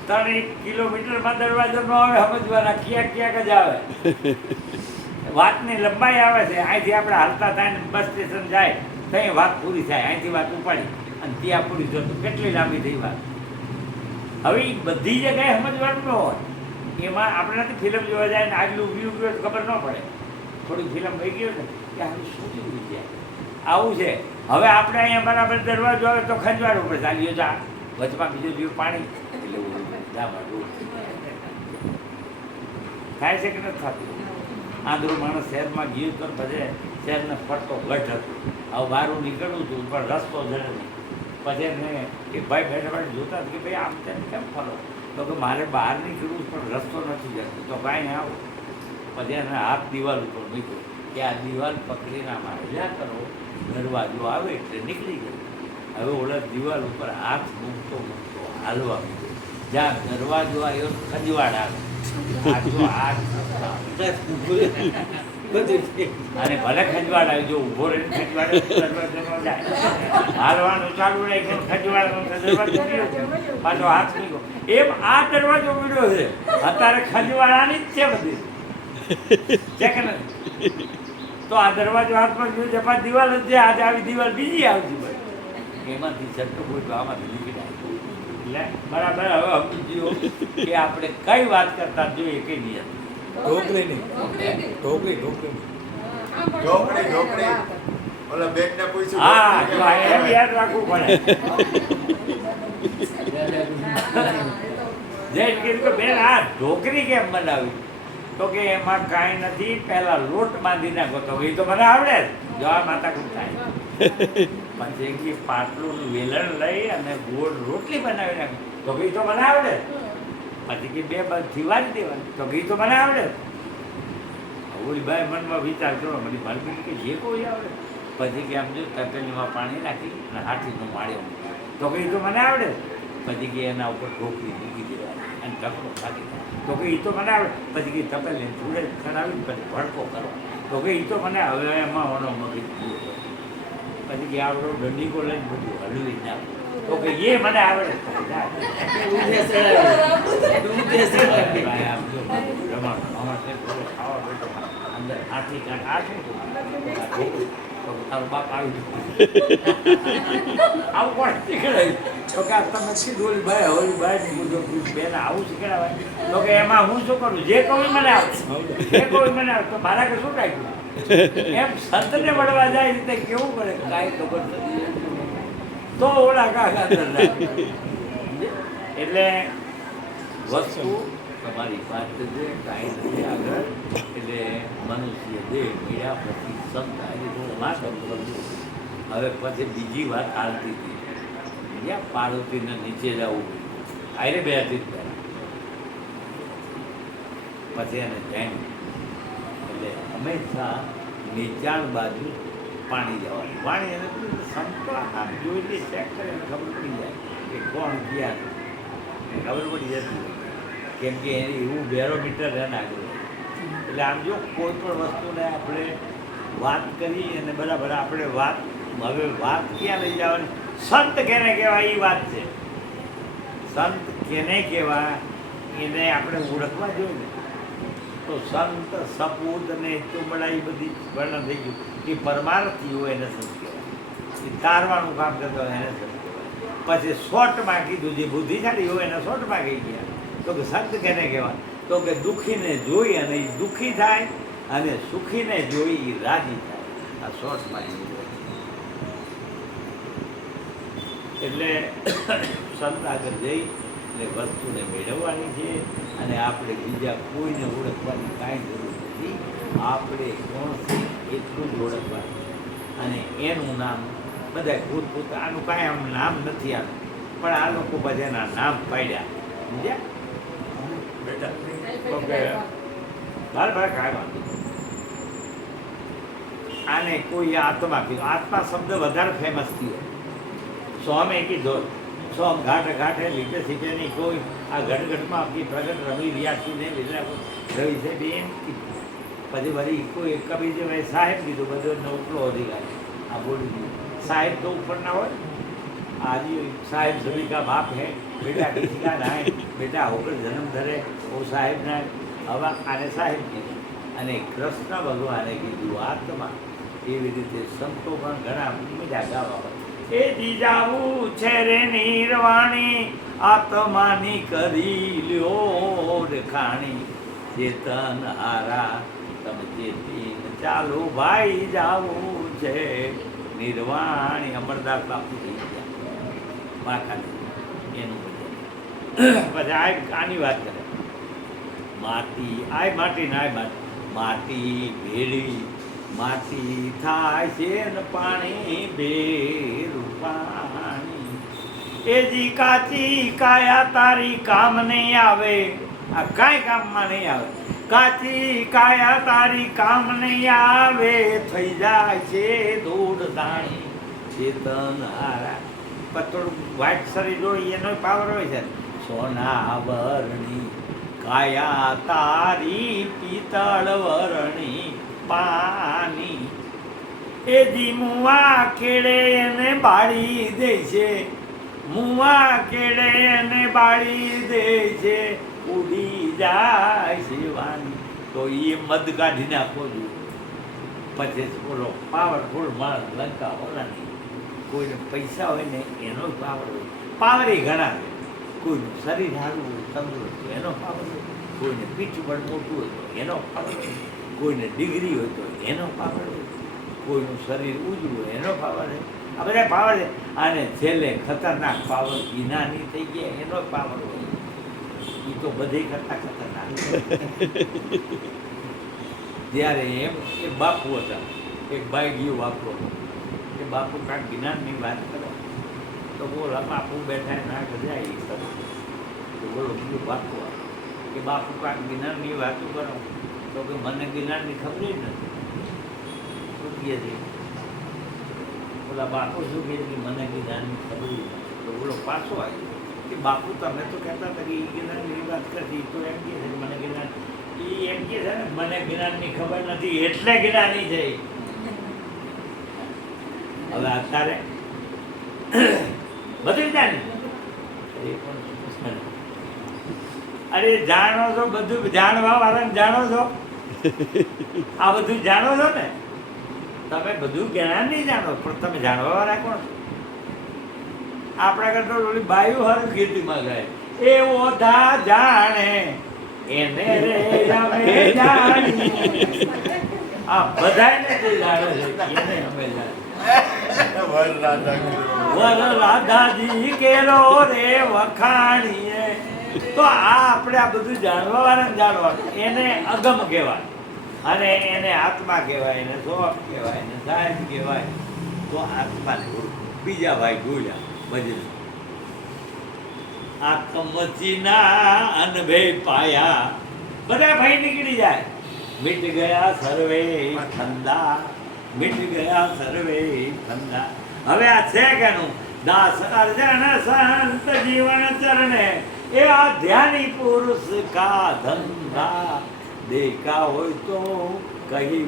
3 કિલોમીટરમાં દરવાજો ન આવે સમજવાના, ક્યાંક ક્યાંક જ આવે. વાતની લંબાઈ આવે છે, અહીંથી આપણે હાલતા થાય ને બસ સ્ટેશન જાય ત્યાં વાત પૂરી થાય, અહીંથી વાત ઉપાડી અને ત્યાં પૂરી થતું કેટલી લાંબી થઈ વાત. હવે એ બધી જગ્યાએ સમજવાનું ન હોય, એમાં આપણાથી ફિલ્મ જોવા જાય ને આગલું વ્યૂ ગયો ખબર ન પડે. થોડી ફિલ્મ થઈ ગયો ને કે આવી શું થયું જાય આવું છે. હવે આપણે અહીંયા બરાબર દરવાજો આવે તો ખંજવાડવું પડે, ચાલ્યો જા વચમાં બીજું જીવ પાણી એટલે થાય છે કે નથી થતું? આંધળું માણસ શહેરમાં ગયું તો બધે શહેરને ફરતો ગઢ હતું, હવે બહારું નીકળવું હતું પણ રસ્તો જડે નહીં. પછી એને એક ભાઈ બેઠા બેઠા જોતા કે ભાઈ આમ તેમ કેમ ફરો? તો કે મારે બહાર નીકળવું પણ રસ્તો નથી જતો. તો કાંઈ આવો. પછી એને હાથ દિવાલ ઉપર મૂક્યો કે આ દિવાલ પકડીને આમાં હજા કરો, દરવાજો આવે એટલે નીકળી ગયો. હવે ઓલા દિવાલ ઉપર હાથ મૂકતો મૂકતો હાલવા માંડ્યો, જ્યાં દરવાજો આવ્યો ખંજવાળ આવે. અને ભલે ખંજવાળ આવી, જો ઉભો રહીને ખંજવાળ હાલવાનું ચાલુ રાખ્યું, ખંજવાળનો દરવાજો પાછો હાથ નીકળ્યો. એમ આ દરવાજો મીડ્યો છે અત્યારે ખંજવાળાની જ છે બધી છે કે નથી? તો આ દરવાજો હાથમાં જોયું છે પાછી દિવાલ જ છે, આજે આવી દિવાલ બીજી આવતી હોય એમાંથી છઠ્ઠું કોઈ આમાંથી નીકળી આવે. એટલે બરાબર હવે સમજો કે આપણે કઈ વાત કરતા જોઈએ કઈ નહીં. ઢોકળી નહીં, ઢોકળી ઓલા બેનને પૂછ્યું હા જો એમ યાદ રાખવું પડે. જય કીધું કે બેન આ ઢોકળી કેમ બનાવી? તો કે એમાં કાંઈ નથી, પહેલા લોટ બાંધી નાખો. તો એ તો મને આવડે જ, જો આ માથાકૂટ થાય. પછી કે પાટલું વેલણ લઈ અને ગોળ રોટલી બનાવી નાખો. તો કે તો મને આવડે. પછી કે 2 બાજુથી વાળી દેવાની. તો કે તો મને આવડે. ઓલી ભાઈ મનમાં વિચાર કરો, મને મારી કે જે કોઈ આવડે. પછી કે આમ જો તપેલીમાં પાણી નાખી અને હાથીનો માળ્યો. તો કે તો મને આવડે. પછી કે એના ઉપર ઢોકળી મૂકી દેવાની અને ઢકડો ખાલી. તો કે એ તો મને આવડે. પછી કે તપેલી થોડે ખરાવી પછી ભડકો કરો. તો કે એ તો મને હવે એમાં ઓનો મગજ પૂરો. પછી કે આવડો દંડીકો લઈને બધું હલવી નાખો. તો કે એ મને આવડે. અંદર હાથી કાંઠ આ શું તારો બાપ આવી આવું કોણ શીખડાયું? તો કે તમે સીધું ઓલી ભાઈ હોલી ભાઈ બધું બેન આવું શીખડાવાય? તો કે એમાં હું શું કરું? જે કહું મને આવડે, જે કહું મને આવડે. તો મારા કે શું કાઢ્યું? એમ સંતને મળવા જાય રીતે કેવું પડે કાંઈ ખબર નથી તો ઓલા કાકા. એટલે વસ્તુ તમારી પાસે જે કાંઈ નથી આગળ એટલે મનુષ્ય દેહ મળ્યા પછી સંત આવી થોડું ના કરવું. હવે પછી બીજી વાત હાલતી હતી જ્યાં પાર્વતીને નીચે જવું આયરે બે હતી જ પહેલાં. પછી એને જાણ્યું એટલે હંમેશા નીચાણ બાજુ પાણી જવાનું. પાણી એને સંતો આમ જોઈને ચેક કરે એને ખબર પડી જાય કે કોણ ક્યાં ખબર પડી જતી હોય. કેમ કે એને એવું બેરોમીટર રહે નાખ્યું. એટલે આમ જો કોઈ પણ વસ્તુને આપણે વાત કરી અને બરાબર આપણે વાત હવે વાત ક્યાં લઈ જવાની? સંત કેને કહેવાય એ વાત છે. સંત કેને કહેવાય એને આપણે ઓળખવા જોઈએ ને. તો સંત સપૂત ને ચુંબડા એ બધી વર્ણન થઈ ગયું. એ પરમાર્થી હોય એને સંત કહેવાય. એ તારવાનું કામ કરતો હોય એને સંત કહેવાય. પછી શોર્ટમાં કીધું જે બુદ્ધિશાળી હોય એને શોર્ટમાં કહી ગયા. તો કે સંત કેને કહેવાય? તો કે દુઃખીને જોઈ અને એ દુઃખી થાય અને સુખીને જોઈ એ રાજી થાય. આ શોર્ટમાં એવું હોય. એટલે સંત આગળ જઈ એટલે વસ્તુને મેળવવાની છે અને આપણે બીજા કોઈને ઓળખવાની કાંઈ જરૂર નથી. આપણે કોણ છે એટલું જ ઓળખવાનું. અને એનું નામ બધા પોતપોતા આનું કાંઈ આમ નામ નથી આનું પણ આ લોકો બધાના નામ પાડ્યા. સમજ્યા બેટા? તો કે બરાબર કાંઈ વાંધો નહીં. આને કોઈ આત્મા કીધું. આત્મા શબ્દ વધારે ફેમસ થયો. સ્વામે કીધો સોમ ઘાટ ઘાટે લીધે સીધે નહીં કોઈ આ ઘટઘટમાં આપણી પ્રગટ રમી રહ્યા છીએ લીધે રવિ છે બેન કીધું. પછી વળી કોઈ કબીર જે ભાઈ સાહેબ કીધું બધો ઉપલો અધિકાર આ બોલી દીધું. સાહેબ તો ઉપર ના હોય. आज साहेब सभी का बाप है, बेटा किसी का ना है, बेटा होकर जन्म धरे वो साहेब ना हवा आने साहेब की અને કૃષ્ણ ભગવાને કીધું આત્મા. એવી રીતે સંતો પણ ઘણા બીજા ગાવા હોય. એ જીજાવું છે રે નિર્વાણી આત્માની કરી લ્યો રખાણી ચેતન હારા તમે ચેતી ચાલો ભાઈ જાવું છે નિર્વાણી. અમરદાસ બાપુ થઈ ગયા માખાની એનું બધું. પછી આની વાત કરે માટી આય માટી ના માટી માટી ભેળી માટી થાય છે ને પાણી ભેરું પાણી. એ જી કાચી કાયા તારી કામ નહીં આવે. આ કાંઈ કામમાં નહીં આવે. કાચી કાયા તારી કામ નહીં આવે થઈ જાય છે દોડ દાણી ચેતન હારા. પતળું વ્હાઈટ શરીર હોય એનો પાવર હોય છે. સોના વરણી કાયા તારી પિતળ વરણી પાની. એ જી મુવા કેળે એને બાળી દે છે. મુવા કેળે એને બાળી દે છે ઉડી જાય શિવાની. તો એ મધ કાઢી નાખો જોઈએ. પછી બોલો પાવરફુલ માણસ લંકા હોવાની. કોઈને પૈસા હોય ને એનો પાવર હોય. પાવર એ ઘણા હોય. કોઈનું શરીર સારું હોય તંદુરસ્ત હોય એનો પાવર હોય. કોઈને પીઠબળ મોટું હોય તો એનો પાવર હોય. કોઈને ડિગ્રી હોય તો એનો પાવર હોય. કોઈનું શરીર ઉજળું હોય એનો પાવર હોય. આ બધા પાવર છે. અને છેલ્લે ખતરનાક પાવર વિનાની થઈ ગયા એનો પાવર હોય. એ તો બધે કરતા ખતરનાક. ત્યારે એમ એ બાપુ હતા. એક ભાઈ ગયો બાપુ કે બાપુ કાંઈક જ્ઞાનની વાત કરો તો બોલો બાપુ બેઠા ના જાય તો બોલો બીજું બાપુ કે બાપુ કાંઈક જ્ઞાનની વાતો કરો તો કે મને જ્ઞાનની ખબર જ નથી. શું કહે છે બોલા બાપુ શું કહે છે કે મને જ્ઞાનની ખબર જ નથી. તો બોલો પાછો આવ્યો કે બાપુ તમે તો કહેતા હતા કે એ જ્ઞાનની વાત કરતી તો એમ કહે છે કે મને જ્ઞાન એ એમ કહે છે ને મને જ્ઞાનની ખબર નથી એટલે જ્ઞાની છે. હવે અત્યારે બધું જાણે અરે જાણો છો બધું જાણવા વાળાને જાણો છો. આ બધું જાણો છો ને તમે બધું જ્ઞાન નહીં જાણો પણ તમે જાણવા વાળા કોણ છો? આપણા કરતા ઓલી બાયુ હર કીર્તિમાં ગાય એવો ધા જાણે એને રે અમે જાણી. આ બધાને જે જાણે છે એને અમે જાણે. વર રાધાજી કેરો રે વખાણીએ તો આ આપણે આ બધું જાણવાવાળા જાણવાનું એને અગમ કહેવાય અને એને આત્મા કહેવાય એને સ્વભાવ કહેવાય એને સાહેબ કહેવાય. તો આત્માને ઓળખો. બીજા ભાઈ ભૂલ્યા ભજન આત્મચીના અનભે પાયા બધા ભાઈ નીકળી જાય. મિટ ગયા સર્વે ઠંડા મિટ ગયા સર્વે ઠંડા. હવે આ છે કેનું દાસ અર્જન સંત જીવન ચરણે એ આ ધ્યાની પુરુષ કા ધંધા દેખા હોય તો કહી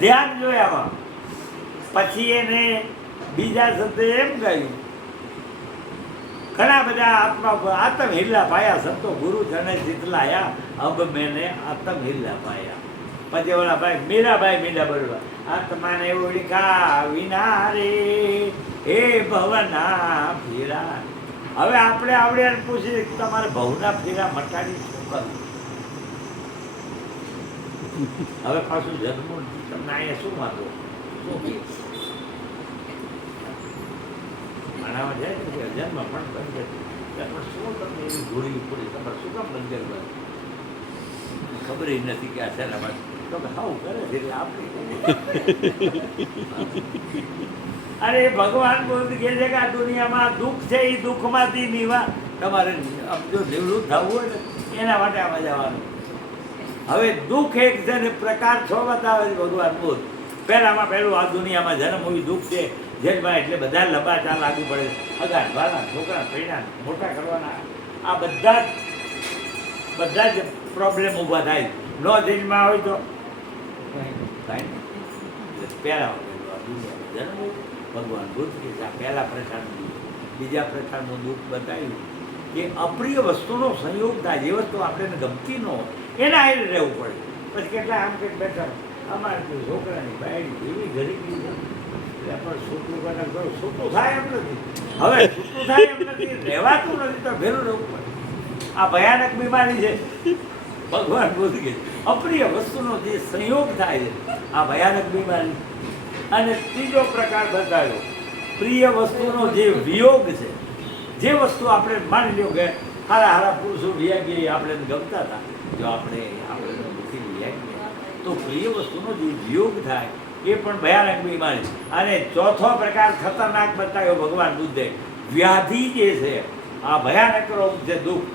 ધ્યાન જોયામાં પછી એને બીજા શબ્દ એમ કહ્યું ઘણા બધા આત્મ હિલ્લા પાયા સંતો ગુરુ જને જીતલાયા અબ મેને આત્મ હિલ્લા પાયા. પછી ઓલા ભાઈ મીરા બરોબર આત્માને ઓળખા વિના રે હે ભવના ફેરા. હવે આપણે આવડે પૂછીએ તમારે ભવના ફેરા મટાડી શું કરવું? હવે પાછું જન્મ તમને અહીંયા શું વાંધો શું કહે? માણામાં જાય ને કે જન્મ પણ બંધ પણ શું તમને એવી ઘોડી પડી તમારે શું કામ બંધ કરવા? ખબર નથી કે આ શેના માટે તો હાવું કરે છે એટલે આપણે અરે ભગવાન બોધ કહે છે કે આ દુનિયામાં દુઃખ છે એ દુઃખમાંથી નીવા તમારે જો નિવૃત્ત થવું હોય ને એના માટે આમાં જવાનું. હવે દુઃખ એક છે ને પ્રકાર છ બતાવે છે ભગવાન બોધ. પહેલામાં પહેલું આ દુનિયામાં જન્મ હોય દુઃખ છે જેલમાં એટલે બધા લબાચા લાગુ પડે. અગાડ વાળા છોકરા પૈણા મોટા કરવાના આ બધા જ પ્રોબ્લેમ ઊભા થાય. નો જેલમાં હોય તો પહેલા જન્મ ભગવાન બુદ્ધ કે પહેલા પ્રકારનું બીજા પ્રકારનું દુઃખ બતાવ્યું કે અપ્રિય વસ્તુનો સંયોગ થાય. જે વસ્તુ આપણે ગમતી ન હોય એના હારે રહેવું પડે. પછી કેટલા આમ કંઈક બેઠા અમારે છોકરાની બાયડી એવી ગરીબી છે એટલે પણ છૂટું કરે છૂટું થાય એમ નથી. હવે છૂટું થાય એમ નથી રહેવાતું નથી તો ભેરું રહેવું પડે. આ ભયાનક બીમારી છે. ભગવાન બુદ્ધ કે અપ્રિય વસ્તુનો જે સંયોગ થાય છે આ ભયાનક બીમારી. અને ત્રીજો પ્રકાર બતાવ્યો પ્રિય વસ્તુનો જે વિયોગ છે. જે વસ્તુ આપણે માની લો કે હારા પુરુષો વ્યાગી આપણે ગમતા હતા જો આપણે વ્યાગીએ તો પ્રિય વસ્તુનો જે વિયોગ થાય એ પણ ભયાનક બીમારી. અને ચોથો પ્રકાર ખતરનાક બતાવ્યો ભગવાન બુદ્ધે વ્યાધિ જે છે આ ભયાનક રોગ છે દુઃખ.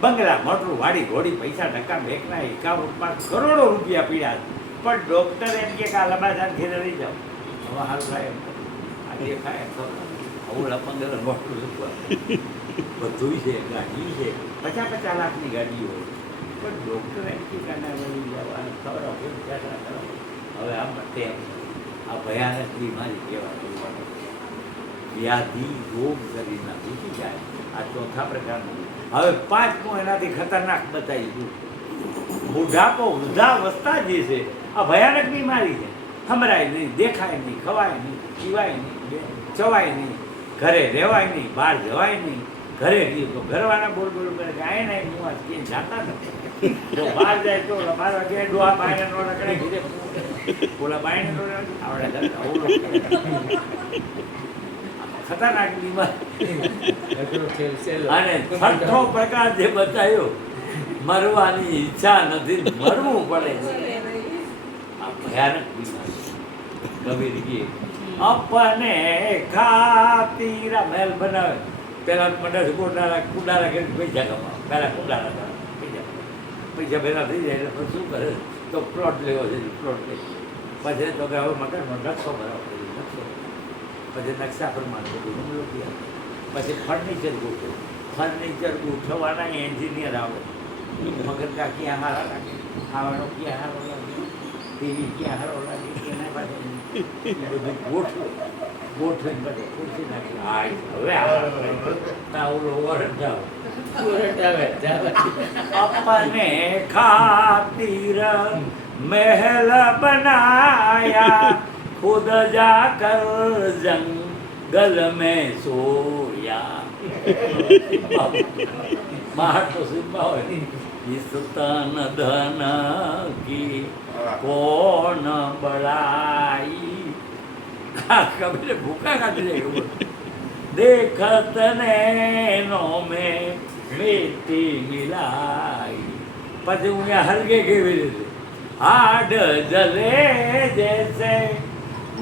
બંગલા મોટું વાડી ઘોડી પૈસા ટકા બેંકના એકાઉન્ટમાં કરોડો રૂપિયા પીડ્યા પણ ડૉક્ટર એમ કે આ લબાજાન ઘેરે લઈ જાઓ હવે સારું થાય એમ આજે ખાય આવું લપંદર મોટું બધું છે ગાડી છે 50-50 લાખની ગાડી હોય પણ ડૉક્ટર એમ કે કાના લઈ જાઓ અને ખબર હવે આ માટે આ ભયાનક બીમારી કહેવાય. વ્યાધિ રોગ શરીરના ઘૂસી જાય. આ ચોથા પ્રકારનું. હવે પાંચમું એનાથી ખતરનાક બતાવી દઉં બુઢાપો વૃદ્ધાવસ્થા જે છે આ ભયાનક બીમારી છે. ખમરાય નહીં, દેખાય નહીં, ખવાય નહીં, પીવાય નહીં, ચવાય નહીં, ઘરે રહેવાય નહીં, બહાર જવાય નહીં. ઘરે રહીએ તો ઘરવાળા બોલ કરે કે આય નહીં હું આજ ક્યાંય જાતા નથી. જો બહાર જાય તો મારા કે ડોહા બાયને નો રખડે ઘીરે બોલા બાયને નો આવડે ખતરનાક બીમારી. અને છઠ્ઠો પ્રકાર જે બતાવ્યો મરવાની ઈચ્છા નથી મરવું પડે આ ભયાનક બીમારી. કબીર કે અપને ખાતીરા મહેલ બનાવે પેલા મંડળ કુંડારા કરી પૈસા કમાવે. પહેલા કુંડારા પૈસા ભેગા થઈ જાય એટલે શું કરે તો પ્લોટ લેવો છે પ્લોટ લે પછી તો કે હવે મકાનનો નકશો બનાવો નકશો પછી નકશા પ્રમાણે બધું રૂપિયા પછી ફર્નિચર ગોઠવવાના એન્જિનિયર આવે મગરકા ક્યાં હારા લાગે ખાવાનો ક્યાં હારો લાગે ટીવી ક્યાં હારો લાગે એના પાસે બધું ગોઠવીને બધું ખુરશી નાખી હવે આવડો વરટ આવે अपने खातिर महल बनाया खुद जाकर जंगल में सोया. बाहर तो सिंबा હોય इस तन धन की कौन बड़ाई. કબીરે ભૂખા કાઢી જાય देखत नैनो में मिट्टी मिलाई. પછી હું અહીંયા હરગે કેવી રીતે हाड जले जैसे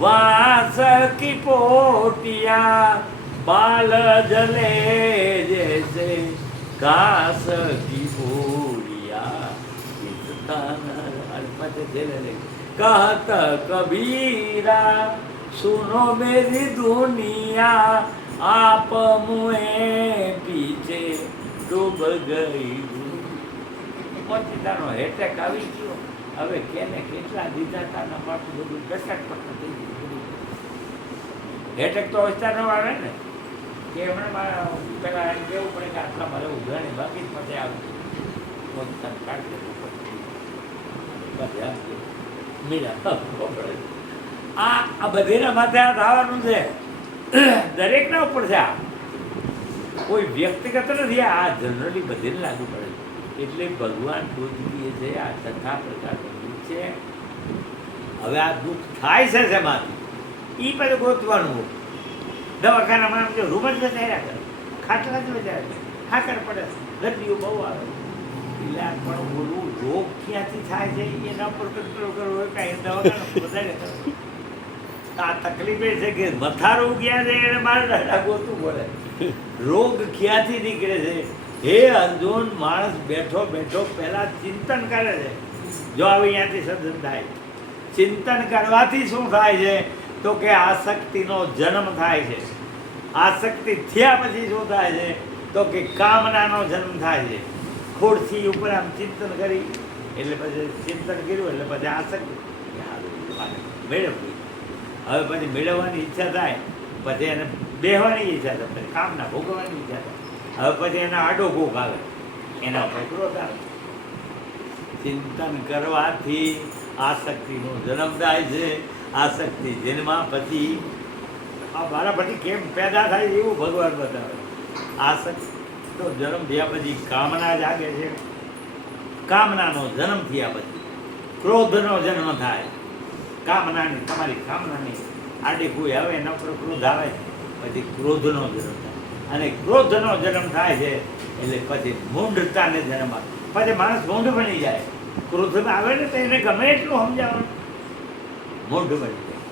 वास की पोटिया, बाल जले जैसे घास की पोड़िया, कहत कबीरा सुनो मेरी दुनिया, आप मुए पीछे डूब गई. પોતાનો હેટેક આવી ગયો. હવે કેને કેટલા દીધા હતા મારું બધું ગટકપટ થઈ ગયું. હેટેક તો અવસ્થા ન આવે ને કે હમણાં પેલા એમ કેવું પડે કે આટલા મારે ઉઘરાણી બાકી જ પછી આવ્યું પોતાને કાઢી દેવું. આ બધીના માથે આ થવાનું છે, દરેકના ઉપર છે. આ કોઈ વ્યક્તિગત નથી, આ જનરલી બધીને લાગુ પડે. એટલે ભગવાન બોધીએ છે આ તથા પ્રકારનું છે. હવે આ દુઃખ થાય છે શેમાંથી? એ બધું ગોતવાનું. દવાખાનામાં જો રૂમ જ વધાર્યા કરે, ખાટલા જ વધારે કરે, ખાકર પડે, દર્દીઓ બહુ આવે. એટલે પણ બોલવું રોગ ક્યાંથી થાય છે એના ઉપર કંટ્રોલ કરવો હોય કાંઈ દવાખાના વધારે કરે. આ તકલીફ એ છે કે મથારો ક્યાં છે એને મારે દાદા ગોતું બોલે. રોગ ક્યાંથી નીકળે છે? હે અંજોન માણસ બેઠો બેઠો પહેલા ચિંતન કરે છે. જો હવે અહીંયાથી સર્જન થાય, ચિંતન કરવાથી શું થાય છે તો કે આસક્તિનો જન્મ થાય છે. આસક્તિ થયા પછી શું થાય છે તો કે કામનાનો જન્મ થાય છે. ખોડથી ઉપર આમ ચિંતન કરી એટલે પછી ચિંતન કર્યું એટલે પછી આસક્તિ મેળવવી. હવે પછી મેળવવાની ઈચ્છા થાય, પછી એને બેહવાની ઈચ્છા થાય, પછી કામના ભોગવવાની ઈચ્છા થાય. હવે પછી એના આડો ભોગ આવે, એના ઉપર ક્રોધ આવે. ચિંતન કરવાથી આસક્તિનો જન્મ થાય છે. આસક્તિ જન્મા પછી આ મારા પછી કેમ પેદા થાય એવું ભગવાન બતાવે. આસક્તિનો જન્મ થયા પછી કામના જાગે છે. કામનાનો જન્મ થયા પછી ક્રોધનો જન્મ થાય. કામનાની તમારી કામનાની આડે કોઈ આવે એના ઉપર ક્રોધ આવે, પછી ક્રોધનો જન્મ થાય. અને ક્રોધનો જન્મ થાય છે એટલે પછી મૂંઢતાને જન્મ આવે. પછી માણસ મૂંઢ બની જાય. ક્રોધમાં આવે ને તો એને ગમે એટલું સમજાવવાનું, મૂંઢ બની જાય.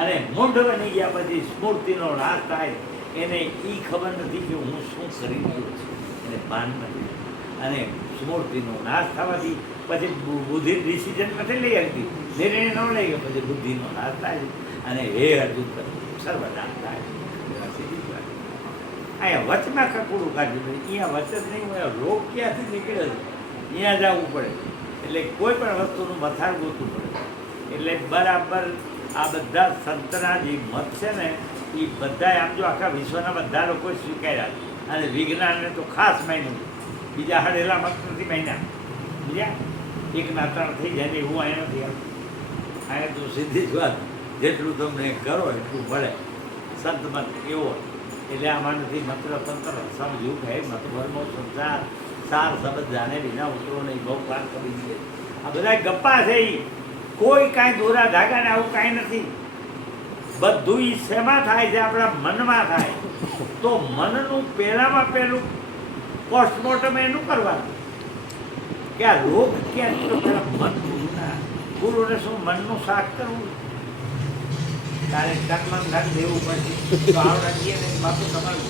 અને મૂંઢ બની ગયા પછી સ્મૃતિનો નાશ થાય. એને એ ખબર નથી કે હું શું કરી રહ્યો છું, એને ભાન નથી. અને સ્મૃતિનો નાશ થવાથી પછી બુદ્ધિ ડિસિઝન નથી લઈ શકતી. નિર્ણય ન લઈ ગયો પછી બુદ્ધિનો નાશ થાય છે. અને હે અર્જુન સર્વનાશ થાય છે. અહીંયા વચમાં કકડું કાઢ્યું છે. અહીંયા વચ જ નહીં હોય. રોગ ક્યાંથી નીકળે છે અહીંયા જવું પડે. એટલે કોઈ પણ વસ્તુનું મથાળ ગોતવું પડે. એટલે બરાબર આ બધા સંતના જે મત છે ને એ બધા આમ જો આખા વિશ્વના બધા લોકો સ્વીકાર્યા. અને વિજ્ઞાનને તો ખાસ માન્યું. બીજા હડેલા મત નથી માન્યા. બીજા એકના ત્રણ થઈ જાય ને એવું અહીંયા નથી આવતું. અહીંયા તો સીધી જ વાત, જેટલું તમને કરો એટલું મળે. સંત મત એવો. એટલે આમાંથી મંત્ર તંત્ર સમજવું કે મતભરનો સંસાર સાર શબ્દ જાણે વિના ઉતરો નહીં, બહુ વાર કરી દે. આ બધા ગપ્પા છે. કોઈ કાંઈ દોરા ધાગા ને આવું કાંઈ નથી. બધું ઈ શેમાં થાય છે? આપણા મનમાં થાય. તો મનનું પહેલામાં પહેલું પોસ્ટમોર્ટમ એનું કરવાનું કે આ રોગ ક્યાં તો પેલા મન ગુરુને શું મનનું શાક કરવું? તારે તકમન ધન દેવું પછી આવડા જઈએ ને બાપુ તમારું.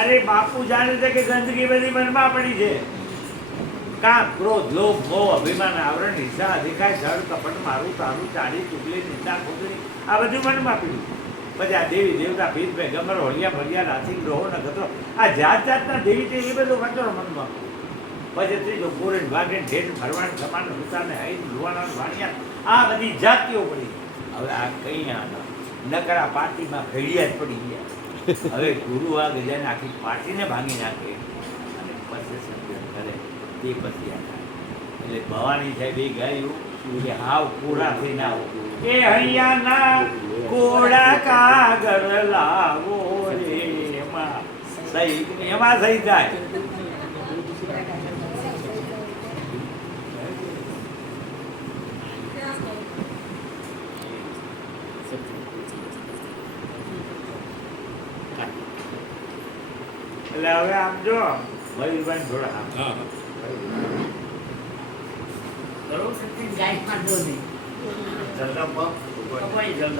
અરે બાપુ જાણે છે કે ગંદકી બધી મનમાં પડી છે. કામ, ક્રોધ, લોભ, મોહ, અભિમાન, આવરણ, હિંસા, અધિકાર, જળ, કપટ, મારું તારું, ચાડી, ચુગલી, નિંદા, ખોદરી આ બધું મનમાં પીડ્યું. પછી આ દેવી દેવતા ભીત ભાઈ ગમર હોલિયા ભલિયા નાસિક ગ્રહો ન ખતરો આ જાત જાતના દેવી તે એ બધું કચરો મનમાં. પછી ત્રીજો કોરેન વાઘેન ઢેર ફરવાણ સમાન સુતાને હૈન લુવાણા વાણિયા આ બધી જાતિઓ પડી. હવે આ કઈ આના નકરા પાર્ટીમાં ભેડિયા જ પડી ગયા. હવે ગુરુ આ ગજાને આખી પાર્ટીને ભાંગી નાખે અને પછી સર્જન કરે તે પછી આ થાય. એટલે ભવાની સાહેબ એ ગાયું કે હાવ કોરા થઈને આવો એ હૈયાના કોડા કાગળ લાવો રે એમાં સહી થાય. એટલે હવે આમ જો મયુરભાઈ થોડા આમ હા હા બરોબર સચિન ગાય માં દો નહીં જલદા પગ કપાઈ જલ્દી